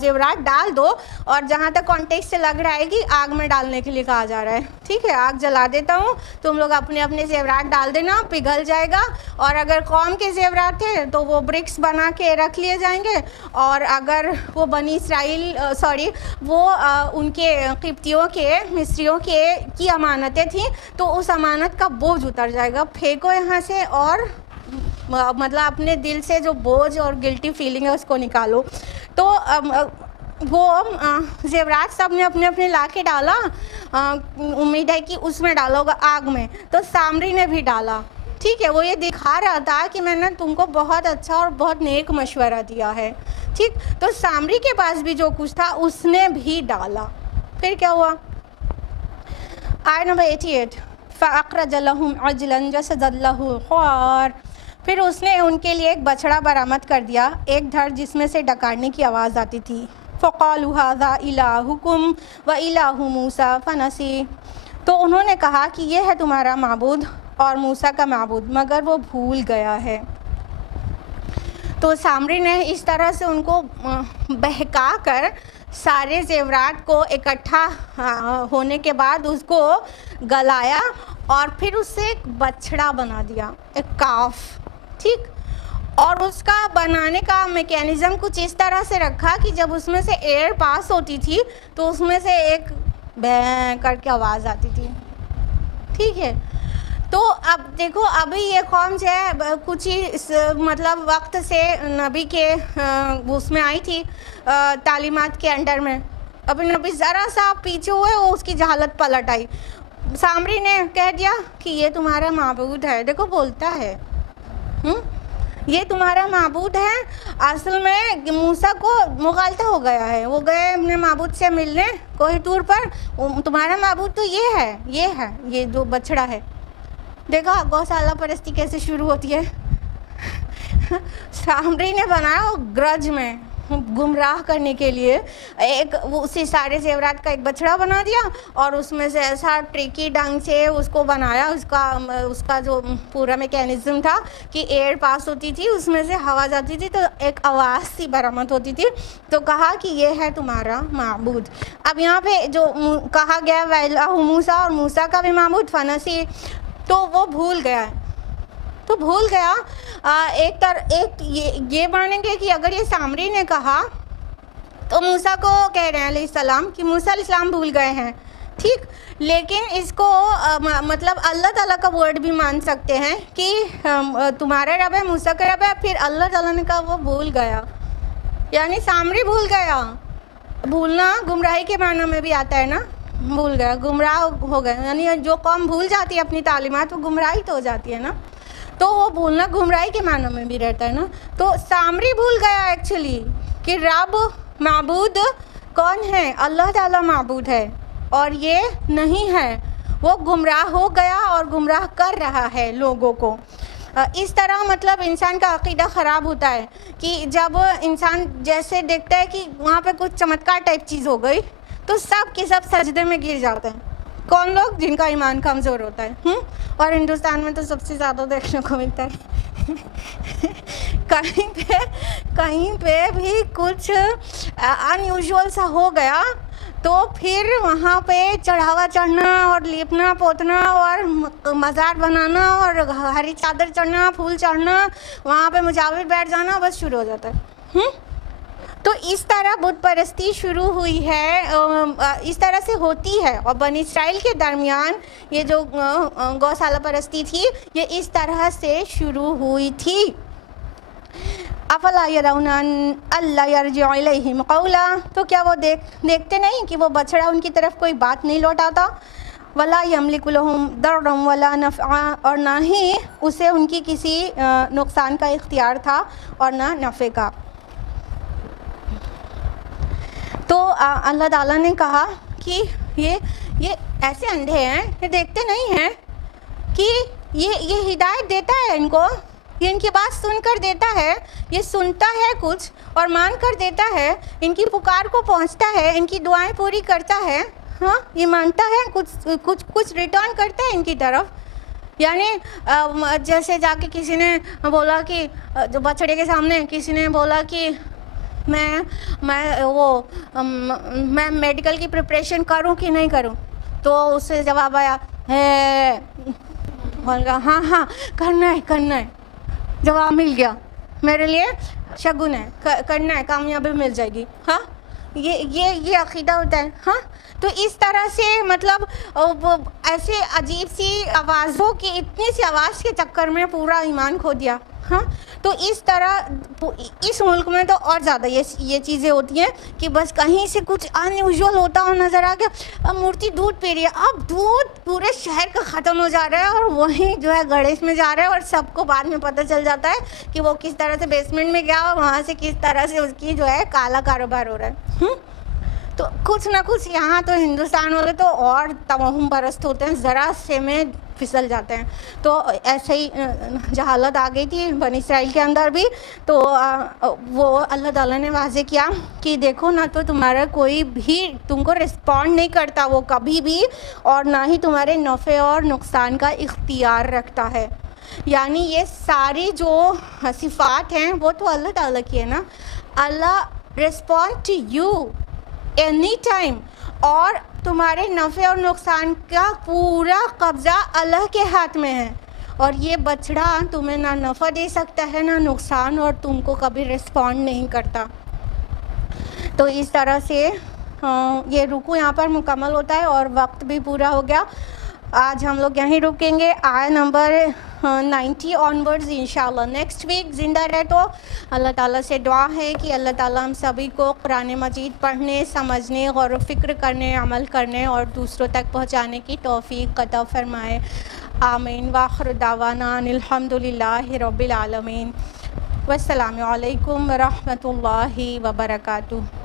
زیورات ڈال دو، اور جہاں تک کانٹیکسٹ سے لگ رہا ہے کہ آگ میں ڈالنے کے لیے کہا جا رہا ہے، ٹھیک ہے، آگ جلا دیتا ہوں، تم لوگ اپنے اپنے زیورات ڈال دینا، پگھل جائے گا، اور اگر قوم کے زیورات تھے تو وہ برکس بنا کے رکھ لیے جائیں گے، اور اگر وہ بنی اسرائیل وہ ان کے قبطیوں کے، مصریوں کے کی امانتیں تھیں تو اس امانت کا بوجھ اتر جائے گا، پھینکو یہاں سے، اور مطلب اپنے دل سے جو بوجھ اور گلٹی فیلنگ ہے اس کو نکالو۔ تو وہ زیورات سب نے اپنے اپنے لا کے ڈالا، امید ہے کہ اس میں ڈالو گا آگ میں، تو سامری نے بھی ڈالا، ٹھیک ہے، وہ یہ دکھا رہا تھا کہ میں نے تم کو بہت اچھا اور بہت نیک مشورہ دیا ہے، ٹھیک۔ تو سامری کے پاس بھی جو کچھ تھا اس نے بھی ڈالا۔ پھر کیا ہوا؟ آیت نمبر 88، فَأَخْرَجَ لَهُمْ عِجْلًا جَسَدًا لَهُ خُوَارٌ، پھر اس نے ان کے لیے ایک بچڑا برآمد کر دیا، ایک دھڑ جس میں سے ڈکارنے کی آواز آتی تھی۔ فَقَالُوا هَذَا إِلَٰهُكُمْ وَإِلَٰهُ مُوسَىٰ فَنَسِيَ، تو انہوں نے کہا کہ یہ ہے تمہارا معبود اور موسیٰ کا معبود، مگر وہ بھول گیا ہے۔ تو سامری نے اس طرح سے ان کو بہکا کر سارے زیورات کو اکٹھا ہونے کے بعد اس کو گلایا، اور پھر اس سے ایک بچڑا بنا دیا، ایک کاف، ٹھیک۔ اور اس کا بنانے کا میکینزم کچھ اس طرح سے رکھا کہ جب اس میں سے ایئر پاس ہوتی تھی تو اس میں سے ایک بیں کر کے آواز آتی تھی، ٹھیک ہے۔ تو اب دیکھو ابھی یہ قوم جو ہے کچھ ہی مطلب وقت سے نبی کے اس میں آئی تھی تعلیمات کے انڈر میں. ابھی نبی ذرا سا پیچھے ہوئے وہ اس کی جہالت پلٹ آئی. سامری نے کہہ دیا کہ یہ تمہارا معبود ہے. دیکھو بولتا ہے یہ تمہارا معبود ہے. اصل میں موسیٰ کو مغالطہ ہو گیا ہے. وہ گئے اپنے معبود سے ملنے کوہ طور پر. تمہارا معبود تو یہ ہے یہ جو بچڑا ہے. دیکھا گوشالہ پرستی کیسے شروع ہوتی ہے. سامری نے بنایا وہ گرج میں گمراہ کرنے کے لیے ایک اسی سارے زیورات کا ایک بچڑا بنا دیا اور اس میں سے ایسا ٹریکی ڈنگ سے اس کو بنایا. اس کا جو پورا میکینزم تھا کہ ایئر پاس ہوتی تھی اس میں سے ہوا جاتی تھی تو ایک آواز سی برآمد ہوتی تھی. تو کہا کہ یہ ہے تمہارا معبود. اب یہاں پہ جو کہا گیا وَإِلَٰهُ مُوسَىٰ اور موسیٰ کا بھی معبود فنسی تو وہ بھول گیا ہے. تو بھول گیا. ایک یہ مانیں گے کہ اگر یہ سامری نے کہا تو موسیٰ کو کہہ رہے ہیں علیہ السلام کہ موسیٰ علیہ السلام بھول گئے ہیں ٹھیک. لیکن اس کو مطلب اللہ تعالیٰ کا ورڈ بھی مان سکتے ہیں کہ تمہارا رب ہے موسیٰ کا رب ہے. پھر اللہ تعالیٰ نے کہا وہ بھول گیا یعنی سامری بھول گیا. بھولنا گمراہی کے معنی میں بھی آتا ہے نا. بھول گیا گمراہ ہو گئے یعنی جو قوم بھول جاتی ہے اپنی تعلیمات وہ گمراہی تو ہو جاتی ہے نا. تو وہ بھولنا گمراہی کے معنی میں بھی رہتا ہے نا. تو سامری بھول گیا ایکچولی کہ رب معبود کون ہے. اللہ تعالیٰ معبود ہے اور یہ نہیں ہے. وہ گمراہ ہو گیا اور گمراہ کر رہا ہے لوگوں کو. اس طرح مطلب انسان کا عقیدہ خراب ہوتا ہے کہ جب انسان جیسے دیکھتا ہے کہ وہاں پہ کچھ چمتکار ٹائپ چیز ہو گئی تو سب کے سب سجدے میں گر جاتے ہیں. کون لوگ جن کا ایمان کمزور ہوتا ہے. اور ہندوستان میں تو سب سے زیادہ دیکھنے کو ملتا ہے. کہیں پہ بھی کچھ ان یوزول سا ہو گیا تو پھر وہاں پہ چڑھاوا چڑھنا اور لیپنا پوتنا اور مزار بنانا اور ہری چادر چڑھنا پھول چڑھنا وہاں پہ مجاور بیٹھ جانا بس شروع ہو جاتا ہے. تو اس طرح بت پرستی شروع ہوئی ہے. اس طرح سے ہوتی ہے. اور بنی اسرائیل کے درمیان یہ جو گوشالہ پرستی تھی یہ اس طرح سے شروع ہوئی تھی. افلا یرون الا یرجع الیہم قولا تو کیا وہ دیکھتے نہیں کہ وہ بچڑا ان کی طرف کوئی بات نہیں لوٹاتا. ولا یملک لہم ضرا ولا نفعا اور نہ ہی اسے ان کی کسی نقصان کا اختیار تھا اور نہ نفع کا. تو اللہ تعالیٰ نے کہا کہ یہ ایسے اندھے ہیں یہ دیکھتے نہیں ہیں کہ یہ ہدایت دیتا ہے ان کو. یہ ان کی بات سن کر دیتا ہے. یہ سنتا ہے کچھ اور مان کر دیتا ہے. ان کی پکار کو پہنچتا ہے. ان کی دعائیں پوری کرتا ہے. ہاں یہ مانتا ہے کچھ ریٹرن کرتا ہے ان کی طرف. یعنی جیسے جا کے کسی نے بولا کہ جو بچڑے کے سامنے کسی نے بولا کہ میں میڈیکل کی پریپریشن کروں کہ نہیں کروں تو اس سے جواب آیا ہے ہاں کرنا ہے. جواب مل گیا میرے لیے شگن ہے کرنا ہے کامیابی مل جائے گی. ہاں یہ عقیدہ ہوتا ہے. ہاں تو اس طرح سے مطلب ایسے عجیب سی آوازوں کی اتنی سی آواز کے چکر میں پورا ایمان کھو دیا. ہاں تو اس طرح اس ملک میں تو اور زیادہ یہ چیزیں ہوتی ہیں کہ بس کہیں سے کچھ ان یوزول ہوتا ہو نظر آ گیا. اب مورتی دودھ پی رہی ہے. اب دودھ پورے شہر کا ختم ہو جا رہا ہے اور وہیں جو ہے گڑیش میں جا رہا ہے اور سب کو بعد میں پتہ چل جاتا ہے کہ وہ کس طرح سے بیسمنٹ میں گیا اور وہاں سے کس طرح سے اس کی جو ہے کالا کاروبار ہو رہا ہے. تو کچھ نہ کچھ یہاں تو ہندوستان والے تو اور توہم پرست ہوتے ہیں. ذرا سے میں پھسل جاتے ہیں. تو ایسے ہی جہالت آ گئی تھی بنی اسرائیل کے اندر بھی. تو وہ اللہ تعالیٰ نے واضح کیا کہ دیکھو نہ تو تمہارا کوئی بھی تم کو رسپونڈ نہیں کرتا وہ کبھی بھی اور نہ ہی تمہارے نفع اور نقصان کا اختیار رکھتا ہے. یعنی یہ ساری جو صفات ہیں وہ تو اللہ تعالیٰ کی ہے نا. Allah respond to you any time اور تمہارے نفع اور نقصان کا پورا قبضہ اللہ کے ہاتھ میں ہے. اور یہ بچڑا تمہیں نہ نفع دے سکتا ہے نہ نقصان اور تم کو کبھی رسپونڈ نہیں کرتا. تو اس طرح سے یہ رکوع یہاں پر مکمل ہوتا ہے اور وقت بھی پورا ہو گیا. آج ہم لوگ یہیں رکیں گے، آیا نمبر 90 آنورڈز انشاءاللہ نیکسٹ ویک زندہ رہے. تو اللہ تعالیٰ سے دعا ہے کہ اللہ تعالیٰ ہم سبھی کو قرآن مجید پڑھنے، سمجھنے، غور و فکر کرنے، عمل کرنے اور دوسروں تک پہنچانے کی توفیق عطا فرمائے. آمین. وآخر دعوانا ان الحمدللہ رب العالمین. والسلام علیکم ورحمۃ اللہ وبرکاتہ.